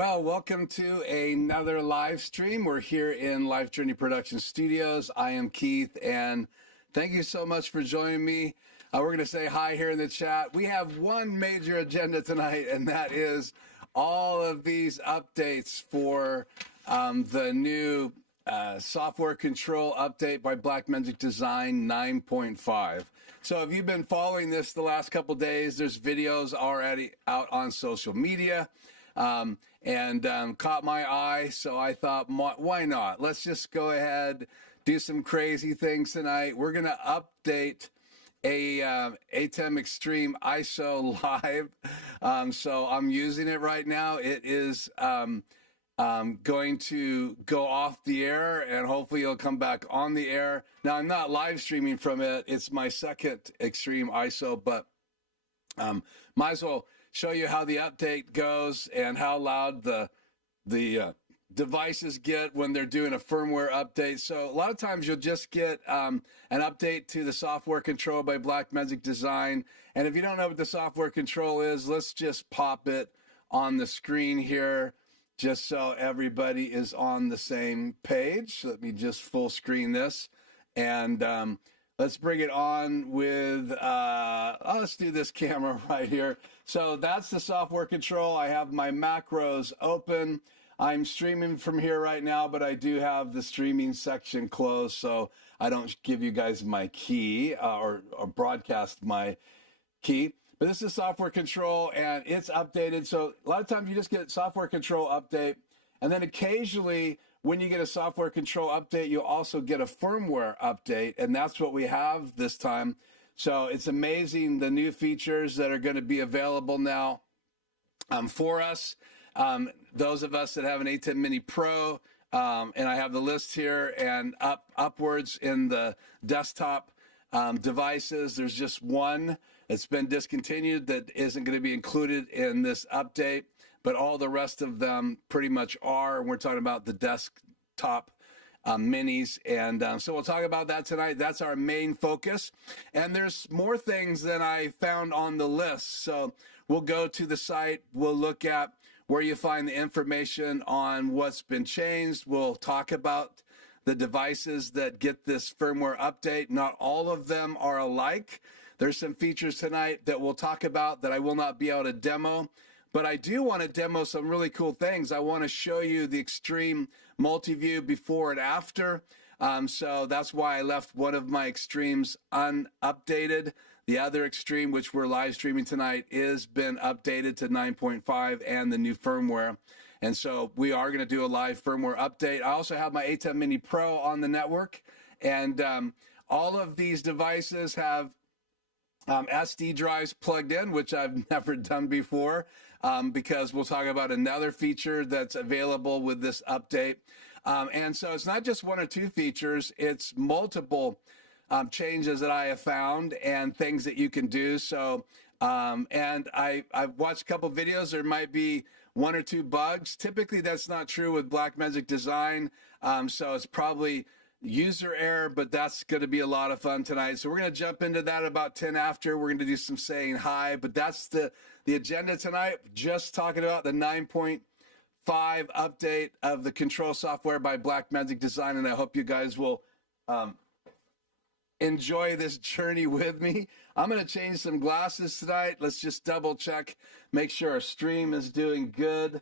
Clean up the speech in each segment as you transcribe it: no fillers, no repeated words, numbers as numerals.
Well, welcome to another live stream. We're here in Life Journey Production Studios. I am Keith, and thank you so much for joining me. We're going to say hi here in the chat. We have one major agenda tonight, and that is all of these updates for the new software control update by Blackmagic Design 9.5. So if you've been following this the last couple days, there's videos already out on social media. Caught my eye, so I thought, why not? Let's just go ahead, do some crazy things tonight. We're going to update a ATEM Extreme Iso Live. So I'm using it right now. It is going to go off the air, and hopefully it'll come back on the air. Now, I'm not live streaming from it. It's my second Extreme Iso, but might as well show you how the update goes and how loud the devices get when they're doing a firmware update. So a lot of times you'll just get an update to the software control by Blackmagic Design. And if you don't know what the software control is, let's just pop it on the screen here just so everybody is on the same page. Let me just full screen this. And let's bring it on with, let's do this camera right here. So that's the software control. I have my macros open. I'm streaming from here right now, but I do have the streaming section closed, so I don't give you guys my key or broadcast my key. But this is software control, and it's updated. So a lot of times you just get software control update, and then occasionally when you get a software control update, you also get a firmware update, and that's what we have this time. So it's amazing the new features that are going to be available now for us. Those of us that have an ATEM Mini Pro, and I have the list here, and upwards in the desktop devices, there's just one that's been discontinued that isn't going to be included in this update, but all the rest of them pretty much are. And we're talking about the desktop minis, and so we'll talk about that tonight. That's our main focus, and there's more things than I found on the list. So we'll go to the site, we'll look at where you find the information on what's been changed. We'll talk about the devices that get this firmware update. Not all of them are alike. There's some features tonight that we'll talk about that I will not be able to demo, but I do want to demo some really cool things. I want to show you the Extreme multi-view before and after. So that's why I left one of my Extremes unupdated. The other Extreme, which we're live streaming tonight, is been updated to 9.5 and the new firmware. And so we are going to do a live firmware update. I also have my ATEM Mini Pro on the network. And all of these devices have SD drives plugged in, which I've never done before, because we'll talk about another feature that's available with this update. And so it's not just one or two features, it's multiple changes that I have found and things that you can do. So, and I've watched a couple videos. There might be one or two bugs. Typically, that's not true with Blackmagic Design. So it's probably user error, but that's going to be a lot of fun tonight. So we're going to jump into that about 10 after. We're going to do some saying hi, but that's the agenda tonight. Just talking about the 9.5 update of the control software by Blackmagic Design, and I hope you guys will enjoy this journey with me. I'm going to change some glasses tonight. Let's just double check, make sure our stream is doing good.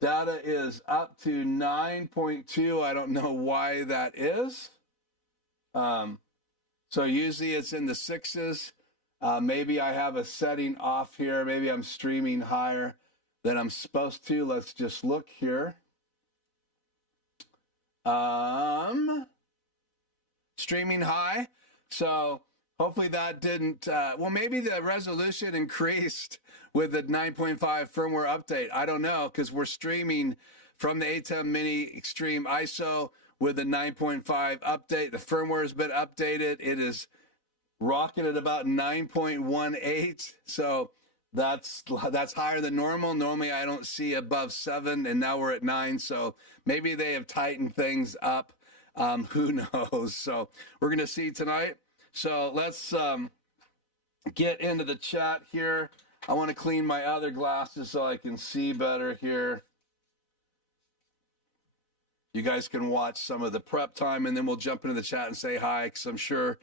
Data is up to 9.2. I don't know why that is. So usually it's in the 6s. Maybe I have a setting off here. Maybe I'm streaming higher than I'm supposed to. Let's just look here. Streaming high. So hopefully that didn't, well, maybe the resolution increased with the 9.5 firmware update. I don't know, because we're streaming from the ATEM Mini Extreme Iso with the 9.5 update. The firmware has been updated. It is rocking at about 9.18. So that's higher than normal. Normally I don't see above 7, and now we're at 9. So maybe they have tightened things up. Who knows? So we're going to see tonight. So let's get into the chat here. I want to clean my other glasses so I can see better here. You guys can watch some of the prep time, and then we'll jump into the chat and say hi, because I'm sure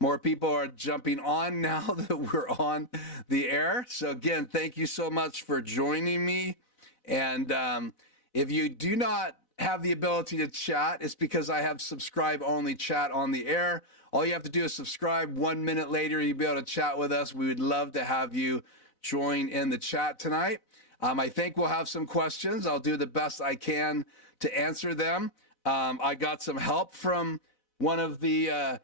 more people are jumping on now that we're on the air. So again, thank you so much for joining me. And if you do not have the ability to chat, it's because I have subscribe only chat on the air. All you have to do is subscribe. 1 minute later, you'll be able to chat with us. We would love to have you join in the chat tonight. I think we'll have some questions. I'll do the best I can to answer them. I got some help from one of the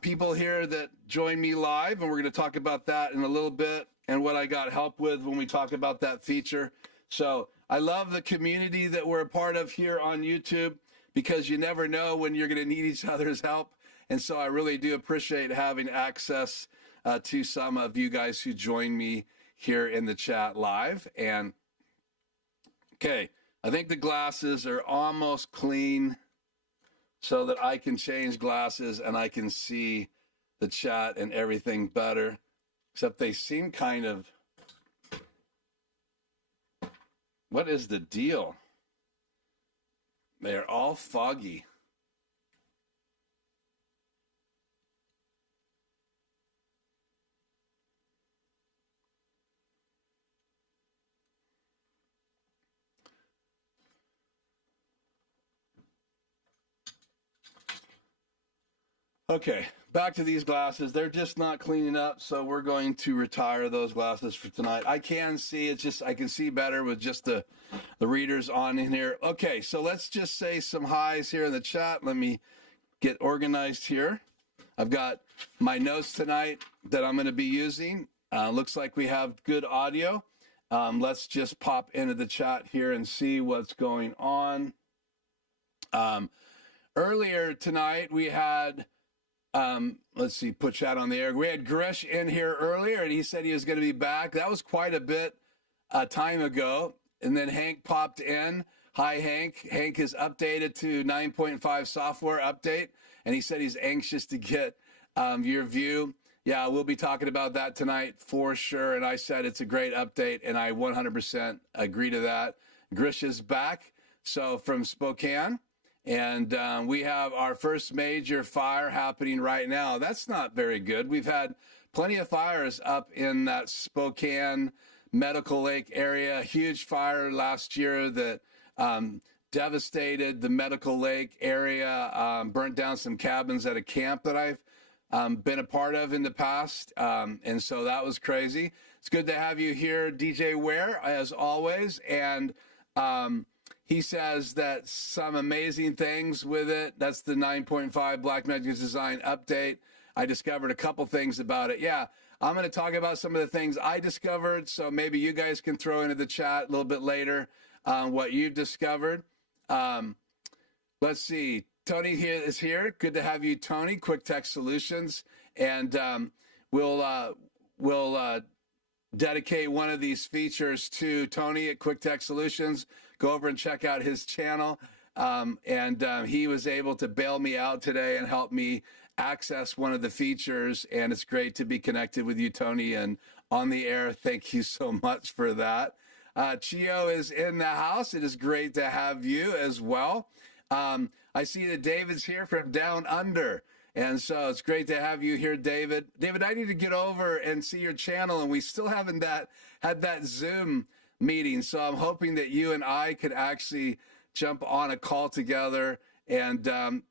people here that joined me live, and we're going to talk about that in a little bit and what I got help with when we talk about that feature. So I love the community that we're a part of here on YouTube, because you never know when you're going to need each other's help. And so I really do appreciate having access to some of you guys who join me here in the chat live. And okay, I think the glasses are almost clean so that I can change glasses and I can see the chat and everything better, except they seem kind of, what is the deal? They're all foggy. Okay, back to these glasses. They're just not cleaning up, so we're going to retire those glasses for tonight. I can see, it's just, I can see better with just the readers on in here. Okay, so let's just say some highs here in the chat. Let me get organized here. I've got my notes tonight that I'm going to be using. Looks like we have good audio. Let's just pop into the chat here and see what's going on. Earlier tonight, we had... let's see, put chat on the air. We had Grish in here earlier, and he said he was going to be back. That was quite a bit time ago. And then Hank popped in. Hi, Hank. Hank is updated to 9.5 software update, and he said he's anxious to get your view. Yeah, we'll be talking about that tonight for sure. And I said it's a great update, and I 100% agree to that. Grish is back, so from Spokane. And we have our first major fire happening right now. That's not very good. We've had plenty of fires up in that Spokane Medical Lake area. A huge fire last year that devastated the Medical Lake area, burnt down some cabins at a camp that I've been a part of in the past. And so that was crazy. It's good to have you here, DJ Ware, as always. And he says that some amazing things with it. That's the 9.5 Blackmagic design update. I discovered a couple things about it. Yeah, I'm going to talk about some of the things I discovered, so maybe you guys can throw into the chat a little bit later what you've discovered. Let's see. Tony here is here. Good to have you, Tony, Quick Tech Solutions. And we'll dedicate one of these features to Tony at Quick Tech Solutions. Go over and check out his channel. He was able to bail me out today and help me access one of the features. And it's great to be connected with you, Tony, and on the air. Thank you so much for that. Chio is in the house. It is great to have you as well. I see that David's here from down under. And so it's great to have you here, David. David, I need to get over and see your channel, and we still haven't had that Zoom meeting. So I'm hoping that you and I could actually jump on a call together. And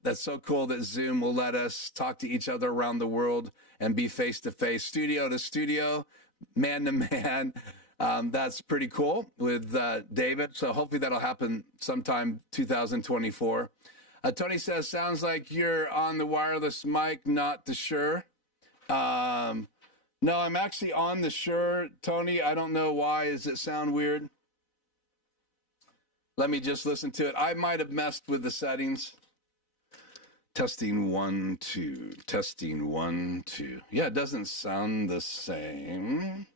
that's so cool that Zoom will let us talk to each other around the world and be face-to-face, studio to studio, man-to-man. That's pretty cool with David. So hopefully that'll happen sometime 2024. Tony says, sounds like you're on the wireless mic, not the Shure. No, I'm actually on the Shure, Tony. I don't know why. Does it sound weird? Let me just listen to it. I might have messed with the settings. Testing 1, 2. Testing 1, 2. Yeah, it doesn't sound the same.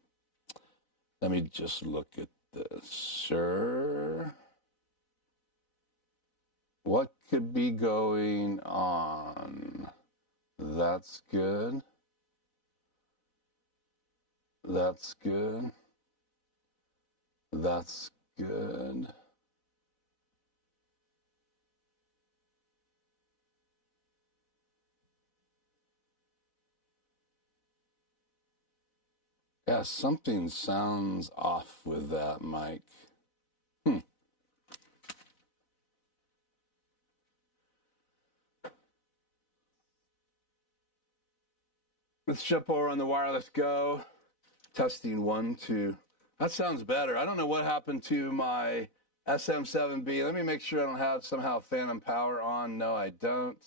Let me just look at this. Sure. What could be going on? That's good. That's good. That's good. Yeah, something sounds off with that mic. Let's jump over on the wireless go. Testing 1, 2. That sounds better. I don't know what happened to my SM7B. Let me make sure I don't have somehow phantom power on. No, I don't.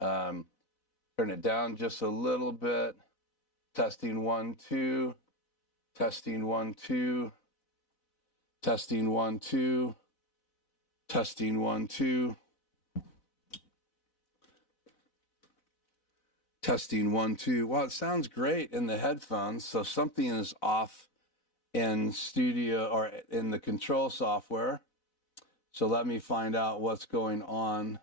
Turn it down just a little bit. Testing 1, 2. Testing 1, 2. Testing 1, 2. Testing 1, 2. Testing 1, 2. Well, it sounds great in the headphones, so something is off in studio or in the control software. So let me find out what's going on.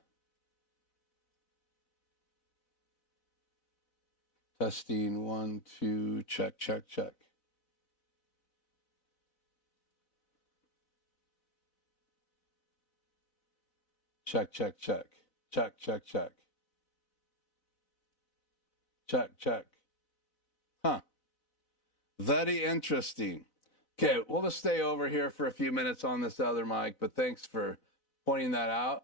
Testing 1, 2, check, check, check. Check, check, check. Check, check, check. Check, check. Huh. Very interesting. Okay, we'll just stay over here for a few minutes on this other mic, but thanks for pointing that out.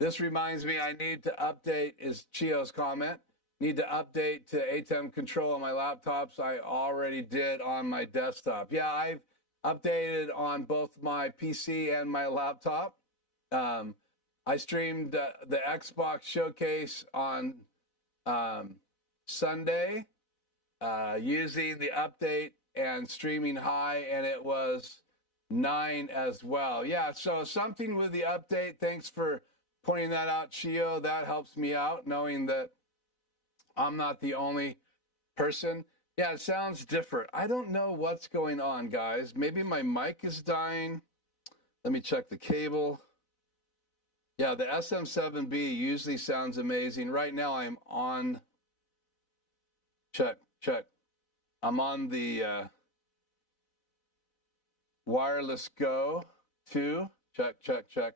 This reminds me I need to update, is Chio's comment, need to update to ATEM control on my laptops. I already did on my desktop. Yeah, I've updated on both my PC and my laptop. I streamed the Xbox showcase on Sunday using the update and streaming high, and it was 9 as well. Yeah, so something with the update. Thanks for pointing that out, Chio. That helps me out, knowing that I'm not the only person. Yeah, it sounds different. I don't know what's going on, guys. Maybe my mic is dying. Let me check the cable. Yeah, the SM7B usually sounds amazing. Right now I'm on, check, check. I'm on the wireless go 2. Check, check, check.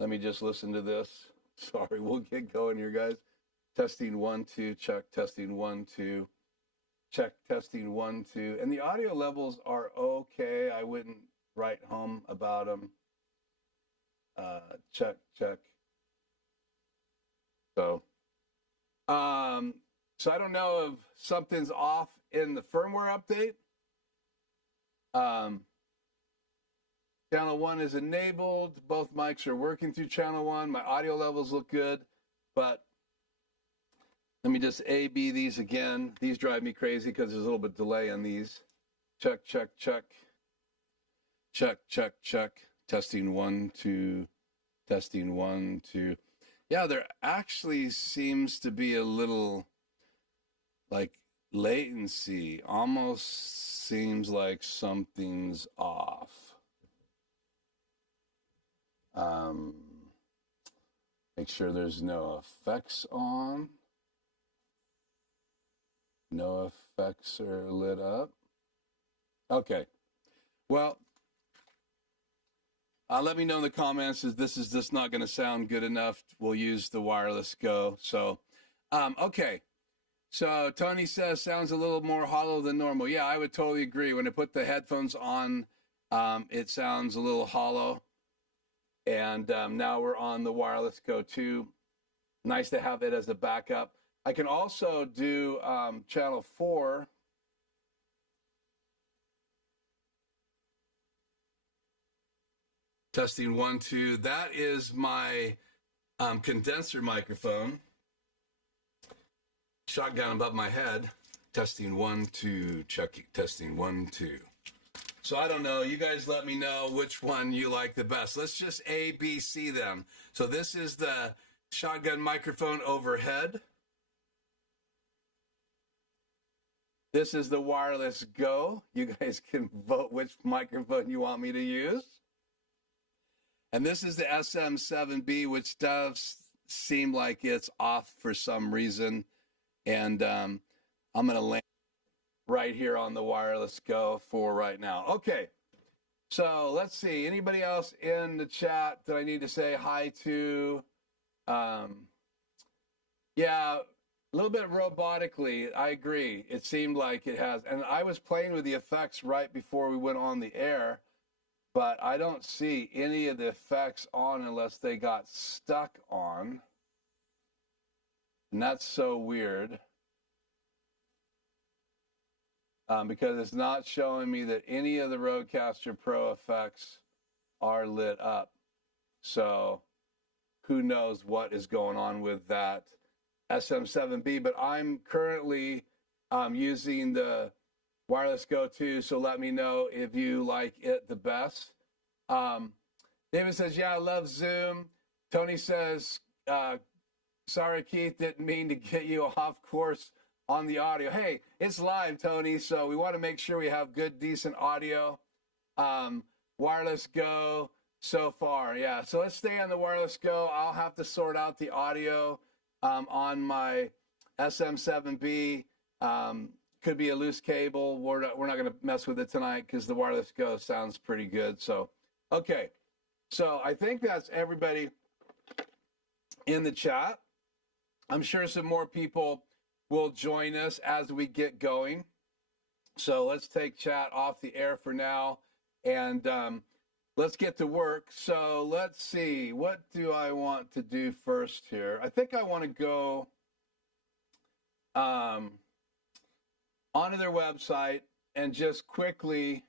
Let me just listen to this. Sorry, we'll get going here, guys. Testing 1, 2, check, testing 1, 2. Check, testing 1, 2. And the audio levels are okay. I wouldn't write home about them. Check, check. So I don't know if something's off in the firmware update. Channel 1 is enabled. Both mics are working through channel 1. My audio levels look good, but let me just A/B these again. These drive me crazy because there's a little bit of delay on these. Check, check, check. Check, check, check. Testing 1, 2. Testing 1, 2. Yeah, there actually seems to be a little like latency. Almost seems like something's off. Make sure there's no effects on. No effects are lit up. Okay. Well, let me know in the comments if this is just not going to sound good enough. We'll use the wireless go. So, okay. So Tony says sounds a little more hollow than normal. Yeah, I would totally agree. When I put the headphones on, it sounds a little hollow. And now we're on the wireless go 2. Nice to have it as a backup. I can also do channel 4. Testing 1, 2. That is my condenser microphone. Shotgun above my head. Testing 1, 2. Check. Testing 1, 2. So I don't know. You guys let me know which one you like the best. Let's just A, B, C them. So this is the shotgun microphone overhead. This is the wireless go. You guys can vote which microphone you want me to use. And this is the SM7B, which does seem like it's off for some reason. And I'm going to land right here on the wireless go for right now. Okay, So let's see, anybody else in the chat that I need to say hi to? Yeah, a little bit robotically, I agree. It seemed like it has. And I was playing with the effects right before we went on the air, but I don't see any of the effects on unless they got stuck on. And that's so weird. Because it's not showing me that any of the Rodecaster Pro effects are lit up. So who knows what is going on with that SM7B, but I'm currently using the Wireless Go 2, so let me know if you like it the best. David says, yeah, I love Zoom. Tony says, sorry, Keith, didn't mean to get you off course on the audio. Hey, it's live, Tony, so we want to make sure we have good, decent audio. Wireless Go so far, yeah. So let's stay on the Wireless Go. I'll have to sort out the audio on my SM7B. Could be a loose cable. We're not going to mess with it tonight because the Wireless Go sounds pretty good. So, okay. So I think that's everybody in the chat. I'm sure some more people will join us as we get going. So let's take chat off the air for now, and let's get to work. So let's see, what do I want to do first here? I think I want to go onto their website and just quickly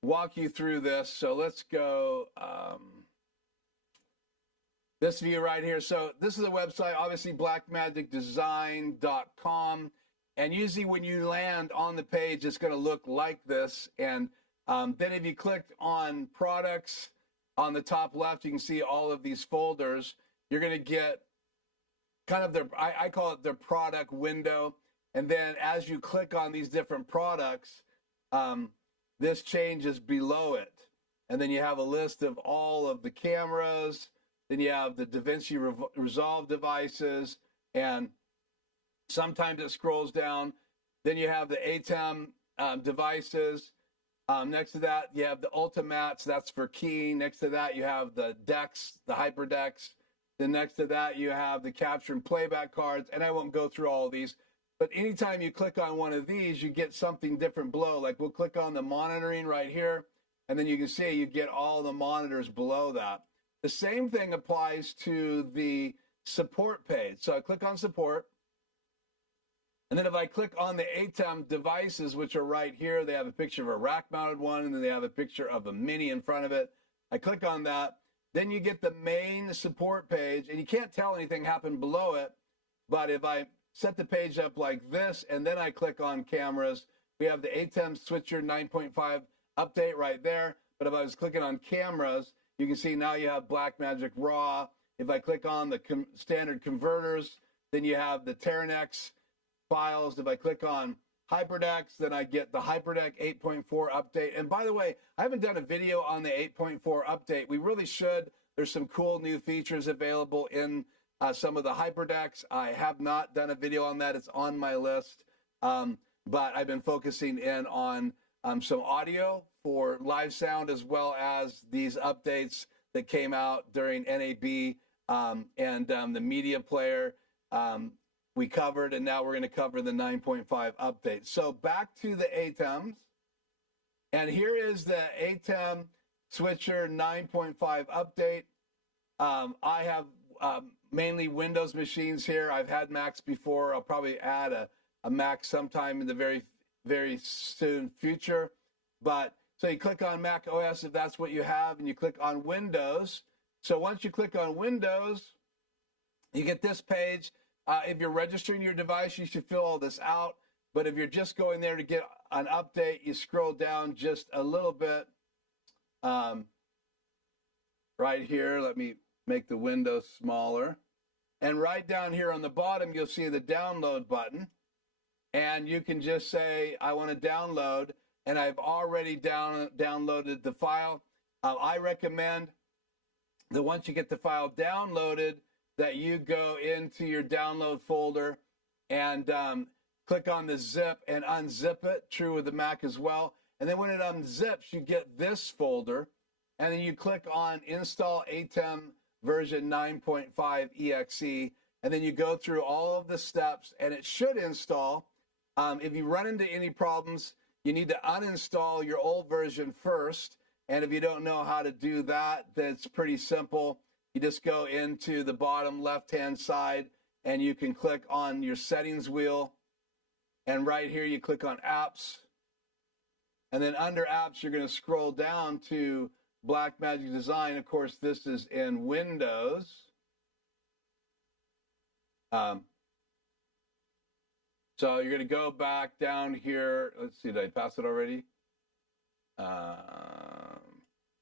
walk you through this. So let's go this view right here. So this is a website, obviously blackmagicdesign.com. And usually when you land on the page, it's going to look like this. And then if you clicked on products on the top left, you can see all of these folders. You're going to get kind of their, I call it their product window. And then as you click on these different products, this changes below it. And then you have a list of all of the cameras. Then you have the DaVinci Resolve devices, and sometimes it scrolls down. Then you have the ATEM devices. Next to that, you have the Ultimats, that's for keying. Next to that, you have the decks, the HyperDecks. Then next to that, you have the capture and playback cards, and I won't go through all of these. But anytime you click on one of these, you get something different below. Like we'll click on the monitoring right here, and then you can see you get all the monitors below that. The same thing applies to the support page. So I click on support. And then if I click on the ATEM devices, which are right here, they have a picture of a rack-mounted one, and then they have a picture of a Mini in front of it. I click on that. Then you get the main support page, and you can't tell anything happened below it. But if I set the page up like this, and then I click on cameras, we have the ATEM Switcher 9.5 update right there. But if I was clicking on cameras, you can see now you have Blackmagic RAW. If I click on the standard converters, then you have the Teranex files. If I click on HyperDecks, then I get the HyperDeck 8.4 update. And by the way, I haven't done a video on the 8.4 update. We really should. There's some cool new features available in some of the HyperDecks. I have not done a video on that. It's on my list. But I've been focusing in on some audio for live sound, as well as these updates that came out during NAB and the media player we covered, and now we're going to cover the 9.5 update. So back to the ATEMs, and here is the ATEM Switcher 9.5 update. I have mainly Windows machines here. I've had Macs before. I'll probably add a Mac sometime in the very, very soon future. But so you click on Mac OS if that's what you have, and you click on Windows. So once you click on Windows, you get this page. If you're registering your device, you should fill all this out. But if you're just going there to get an update, you scroll down just a little bit. Right here, let me make the window smaller. And right down here on the bottom, you'll see the download button. And you can just say, I want to download. And I've already downloaded the file. I recommend that once you get the file downloaded, that you go into your download folder and click on the zip and unzip it. True with the Mac as well. And then when it unzips, you get this folder, and then you click on Install ATEM version 9.5 EXE, and then you go through all of the steps, and it should install. If you run into any problems, you need to uninstall your old version first. And if you don't know how to do that, then it's pretty simple. You just go into the bottom left-hand side, and you can click on your settings wheel. And right here, you click on apps. And then under apps, you're going to scroll down to Blackmagic Design. Of course, this is in Windows. So you're going to go back down here. Let's see, did I pass it already?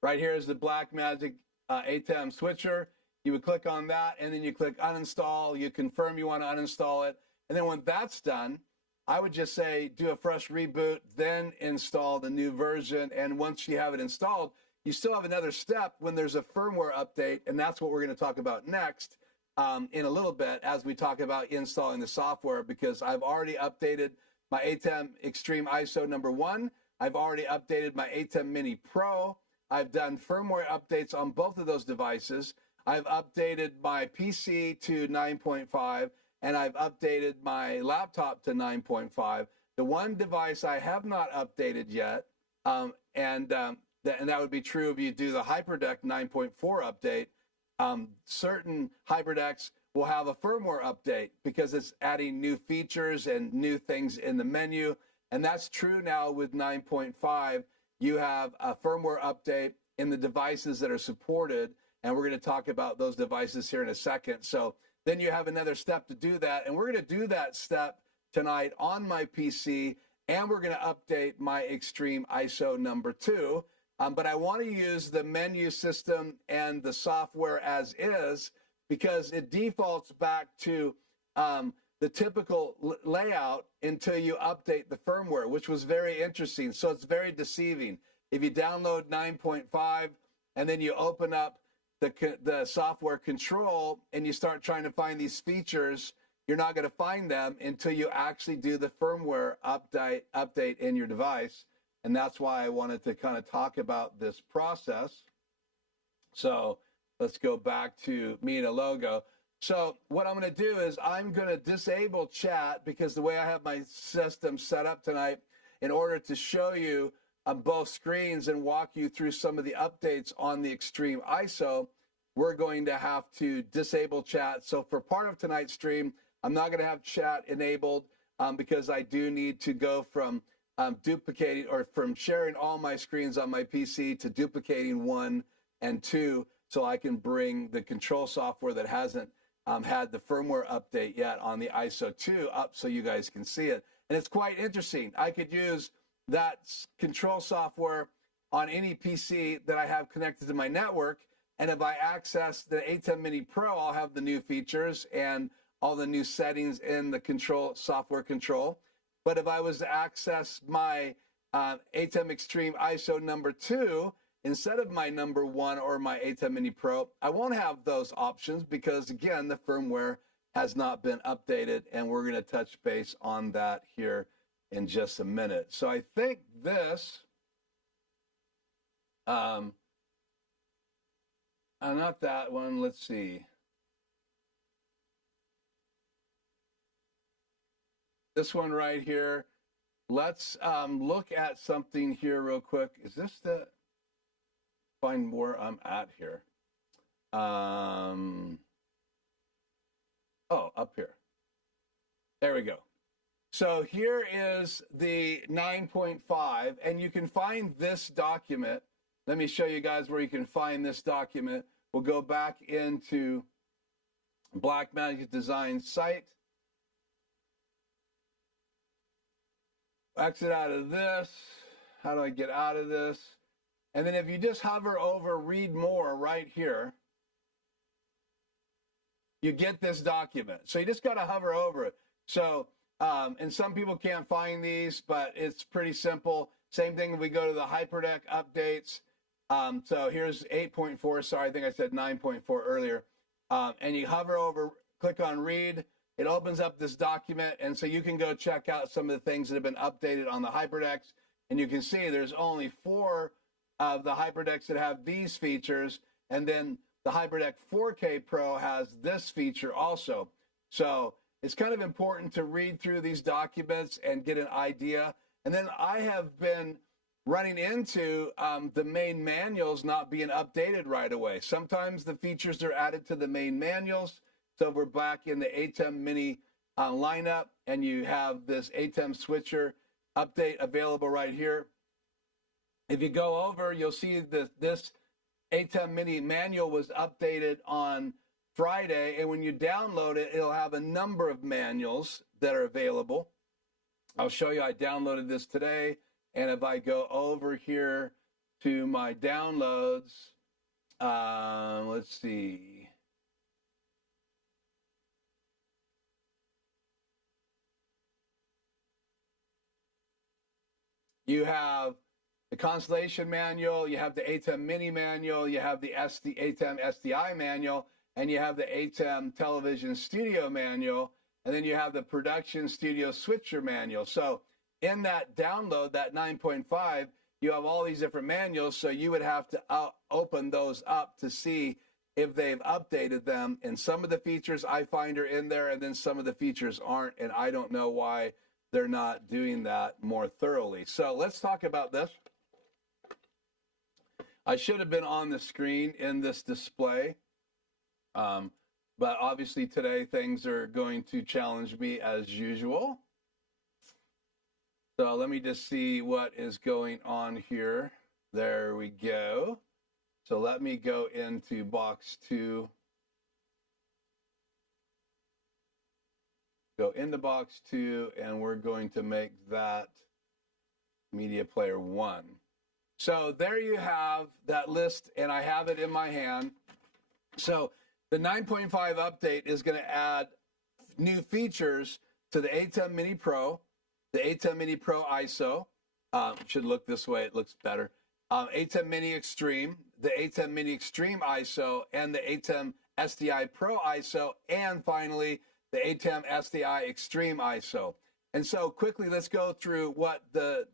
Right here is the Blackmagic ATEM switcher. You would click on that, and then you click uninstall. You confirm you want to uninstall it. And then when that's done, I would just say do a fresh reboot, then install the new version. And once you have it installed, you still have another step when there's a firmware update, and that's what we're going to talk about next in a little bit as we talk about installing the software, because I've already updated my ATEM Extreme Iso #1. I've already updated my ATEM Mini Pro. I've done firmware updates on both of those devices. I've updated my PC to 9.5, and I've updated my laptop to 9.5. The one device I have not updated yet, and that would be true if you do the HyperDeck 9.4 update. Certain HyperDecks will have a firmware update because it's adding new features and new things in the menu. And that's true now with 9.5. You have a firmware update in the devices that are supported. And we're going to talk about those devices here in a second. So then you have another step to do that. And we're going to do that step tonight on my PC. And we're going to update my Extreme Iso #2. But I want to use the menu system and the software as is, because it defaults back to the typical layout until you update the firmware, which was very interesting. So it's very deceiving. If you download 9.5 and then you open up the software control and you start trying to find these features, you're not going to find them until you actually do the firmware update in your device. And that's why I wanted to kind of talk about this process. So let's go back to me and a logo. So what I'm going to do is I'm going to disable chat, because the way I have my system set up tonight, in order to show you on both screens and walk you through some of the updates on the Extreme Iso, we're going to have to disable chat. So for part of tonight's stream, I'm not going to have chat enabled because I do need to go from duplicating, or from sharing all my screens on my PC to duplicating 1 and 2, so I can bring the control software that hasn't had the firmware update yet on the ISO 2 up so you guys can see it. And it's quite interesting. I could use that control software on any PC that I have connected to my network, and if I access the ATEM Mini Pro, I'll have the new features and all the new settings in the control software control. But if I was to access my ATEM Extreme Iso #2 instead of my #1 or my ATEM Mini Pro, I won't have those options because, again, the firmware has not been updated, and we're going to touch base on that here in just a minute. So I think this, not that one, let's see. This one right here. Let's look at something here real quick. Is this the, find where I'm at here. Oh, up here. There we go. So here is the 9.5, and you can find this document. Let me show you guys where you can find this document. We'll go back into Blackmagic Design site. Exit out of this. How do I get out of this? And then if you just hover over read more right here, you get this document. So you just got to hover over it. So, and some people can't find these, but it's pretty simple. Same thing if we go to the HyperDeck updates. So here's 8.4. Sorry, I think I said 9.4 earlier. And you hover over, click on read. It opens up this document, and so you can go check out some of the things that have been updated on the HyperDecks. And you can see there's only 4 of the HyperDecks that have these features, and then the HyperDeck 4K Pro has this feature also. So it's kind of important to read through these documents and get an idea. And then I have been running into the main manuals not being updated right away. Sometimes the features are added to the main manuals. So we're back in the ATEM Mini lineup, and you have this ATEM switcher update available right here. If you go over, you'll see that this ATEM Mini manual was updated on Friday, and when you download it, it'll have a number of manuals that are available. I'll show you, I downloaded this today, and if I go over here to my downloads, let's see. You have the Constellation manual, you have the ATEM Mini manual, you have the ATEM SDI manual, and you have the ATEM Television Studio manual, and then you have the Production Studio Switcher manual. So in that download, that 9.5, you have all these different manuals, so you would have to open those up to see if they've updated them. And some of the features I find are in there, and then some of the features aren't, and I don't know why they're not doing that more thoroughly. So let's talk about this. I should have been on the screen in this display, but obviously today things are going to challenge me as usual. So let me just see what is going on here. There we go. So let me go into box 2. Go into box 2, and we're going to make that media player 1. So there you have that list, and I have it in my hand. So the 9.5 update is going to add new features to the ATEM Mini Pro, the ATEM Mini Pro ISO. Should look this way, it looks better. ATEM Mini Extreme, the ATEM Mini Extreme ISO, and the ATEM SDI Pro ISO, and finally, the ATEM SDI Extreme ISO. And so quickly, let's go through what the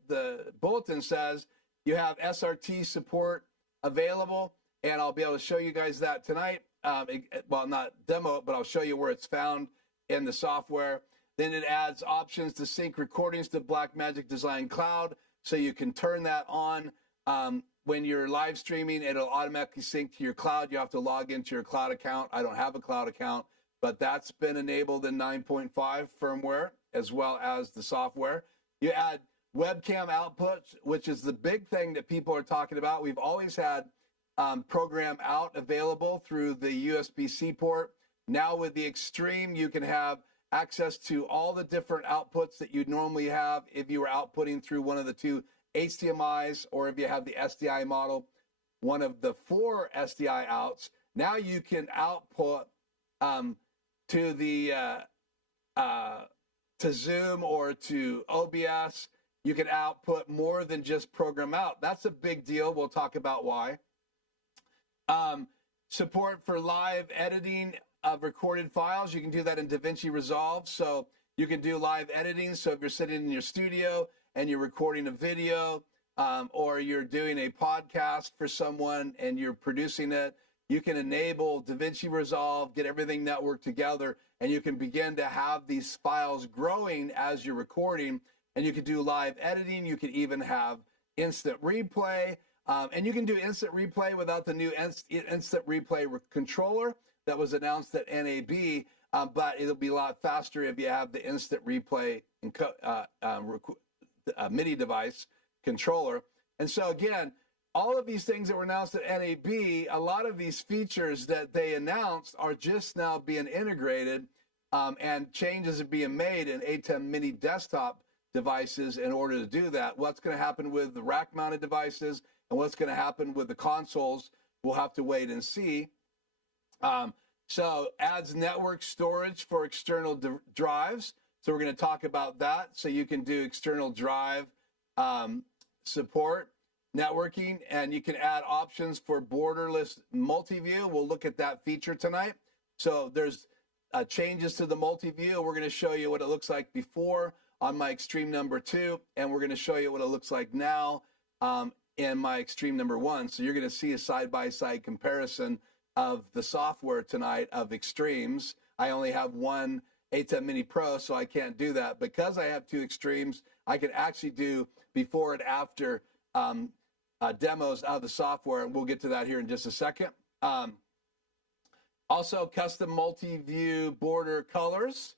bulletin says. You have SRT support available, and I'll be able to show you guys that tonight. Well, not demo it, but I'll show you where it's found in the software. Then it adds options to sync recordings to Blackmagic Design Cloud, so you can turn that on. When you're live streaming, it'll automatically sync to your cloud. You have to log into your cloud account. I don't have a cloud account, but that's been enabled in 9.5 firmware, as well as the software. You add webcam outputs, which is the big thing that people are talking about. We've always had program out available through the USB-C port. Now with the Extreme, you can have access to all the different outputs that you'd normally have if you were outputting through one of the 2 HDMIs, or if you have the SDI model, one of the 4 SDI outs. Now you can output to the to Zoom or to OBS. You can output more than just program out. That's a big deal. We'll talk about why. Support for live editing of recorded files. You can do that in DaVinci Resolve. So you can do live editing. So if you're sitting in your studio and you're recording a video, or you're doing a podcast for someone and you're producing it, you can enable DaVinci Resolve, get everything networked together, and you can begin to have these files growing as you're recording. And you can do live editing. You can even have instant replay. And you can do instant replay without the new instant replay controller that was announced at NAB, but it'll be a lot faster if you have the instant replay MIDI device controller. And so again, all of these things that were announced at NAB, a lot of these features that they announced are just now being integrated, and changes are being made in ATEM Mini desktop devices in order to do that. What's going to happen with the rack-mounted devices and what's going to happen with the consoles, we'll have to wait and see. So adds network storage for external drives. So we're going to talk about that. So you can do external drive support, networking, and you can add options for borderless multi-view. We'll look at that feature tonight. So there's changes to the multi-view. We're going to show you what it looks like before. on my Extreme number 2, and we're going to show you what it looks like now in my Extreme number 1. So you're going to see a side-by-side comparison of the software tonight of Extremes. I only have one ATEM Mini Pro, so I can't do that. Because I have two Extremes, I can actually do before and after demos of the software, and we'll get to that here in just a second. Also, custom multi-view border colors.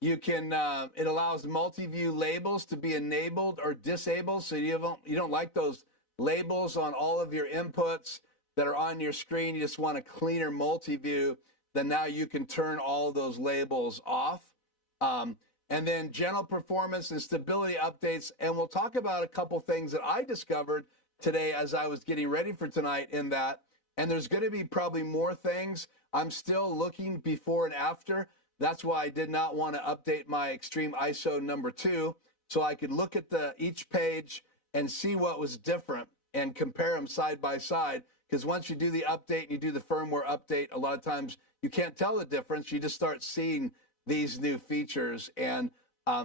You can, it allows multi-view labels to be enabled or disabled, so you don't like those labels on all of your inputs that are on your screen. You just want a cleaner multi-view. Then now you can turn all of those labels off. And then general performance and stability updates. And we'll talk about a couple things that I discovered today as I was getting ready for tonight in that. And there's going to be probably more things. I'm still looking before and after. That's why I did not want to update my Extreme ISO number 2, so I could look at each page and see what was different and compare them side by side. Because once you do the update and you do the firmware update, a lot of times you can't tell the difference. You just start seeing these new features. And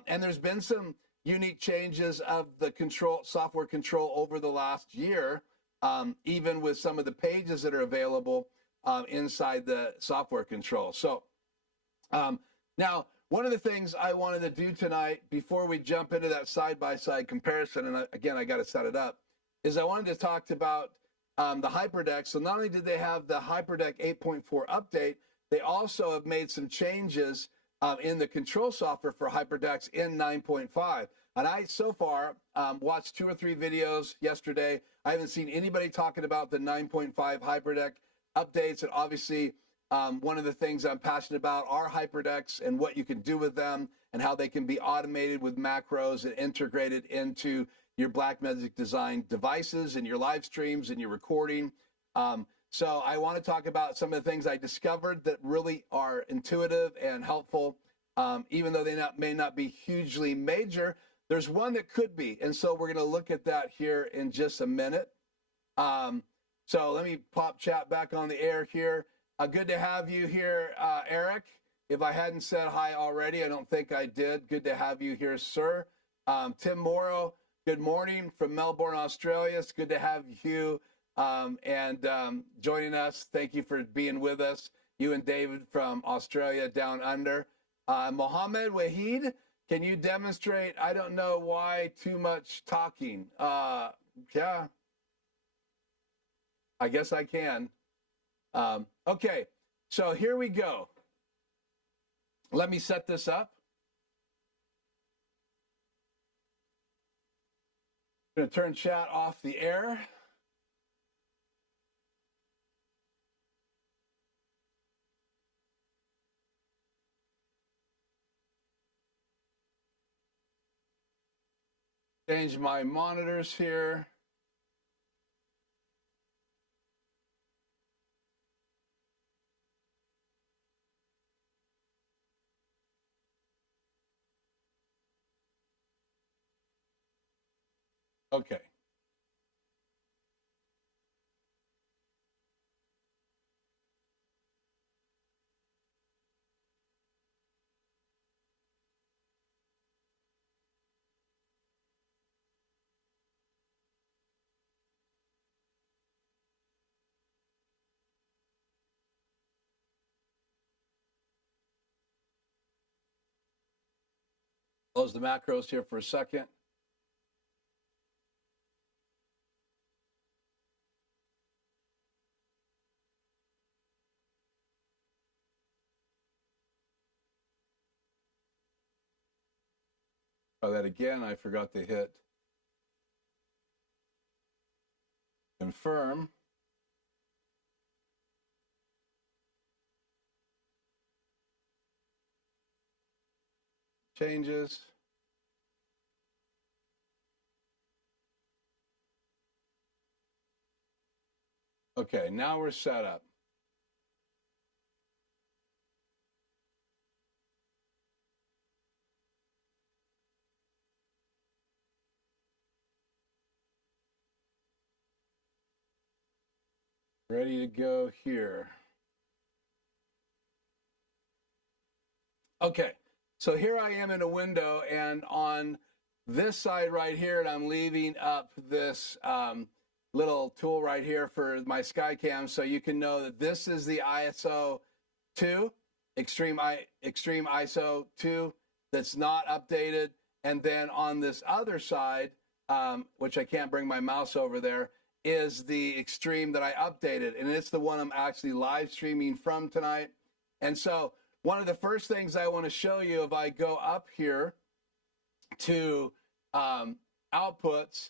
there's been some unique changes of the software control over the last year, even with some of the pages that are available inside the software control. So now, one of the things I wanted to do tonight before we jump into that side-by-side comparison, and again, I got to set it up, is I wanted to talk about the HyperDeck. So not only did they have the HyperDeck 8.4 update, they also have made some changes in the control software for HyperDecks in 9.5. And I, so far, watched 2 or 3 videos yesterday. I haven't seen anybody talking about the 9.5 HyperDeck updates. And obviously, one of the things I'm passionate about are HyperDecks and what you can do with them and how they can be automated with macros and integrated into your Blackmagic design devices and your live streams and your recording. So I want to talk about some of the things I discovered that really are intuitive and helpful, even though they may not be hugely major. There's one that could be, and so we're going to look at that here in just a minute. So let me pop chat back on the air here. Good to have you here, Eric. If I hadn't said hi already, I don't think I did. Good to have you here, sir. Tim Morrow, good morning from Melbourne, Australia. It's good to have you joining us. Thank you for being with us. You and David from Australia down under. Mohammed Wahid, can you demonstrate? I don't know why too much talking. Yeah, I guess I can. Okay, so here we go. Let me set this up. I'm going to turn chat off the air. Change my monitors here. Okay. Close the macros here for a second. Try that again. I forgot to hit confirm. Changes. Okay, now we're set up. Ready to go here. Okay, So here I am in a window, and on this side right here, and I'm leaving up this little tool right here for my Skycam, so you can know that this is the ISO 2, Extreme ISO 2, that's not updated. And then on this other side, which I can't bring my mouse over there, is the Extreme that I updated, and it's the one I'm actually live streaming from tonight. And so one of the first things I want to show you, if I go up here to outputs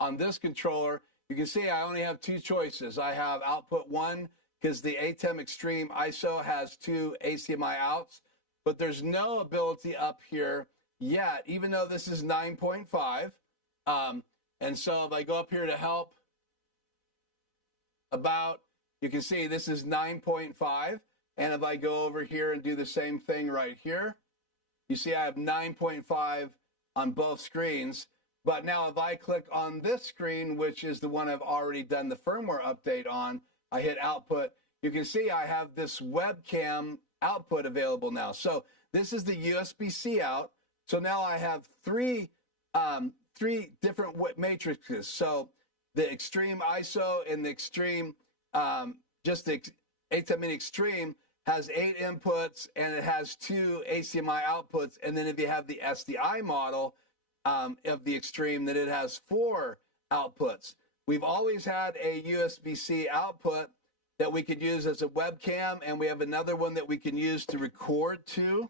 on this controller, you can see I only have two choices. I have output 1 because the ATEM Extreme ISO has 2 HDMI outs, but there's no ability up here yet, even though this is 9.5. And so if I go up here to help about, you can see this is 9.5. And if I go over here and do the same thing right here, you see I have 9.5 on both screens. But now if I click on this screen, which is the one I've already done the firmware update on, I hit output, you can see I have this webcam output available now. So this is the USB-C out. So now I have three different matrices. So the Extreme ISO and the Extreme, just the ATEM Mini Extreme has 8 inputs and it has 2 HDMI outputs. And then if you have the SDI model of the Extreme, then it has 4 outputs. We've always had a USB-C output that we could use as a webcam, and we have another one that we can use to record to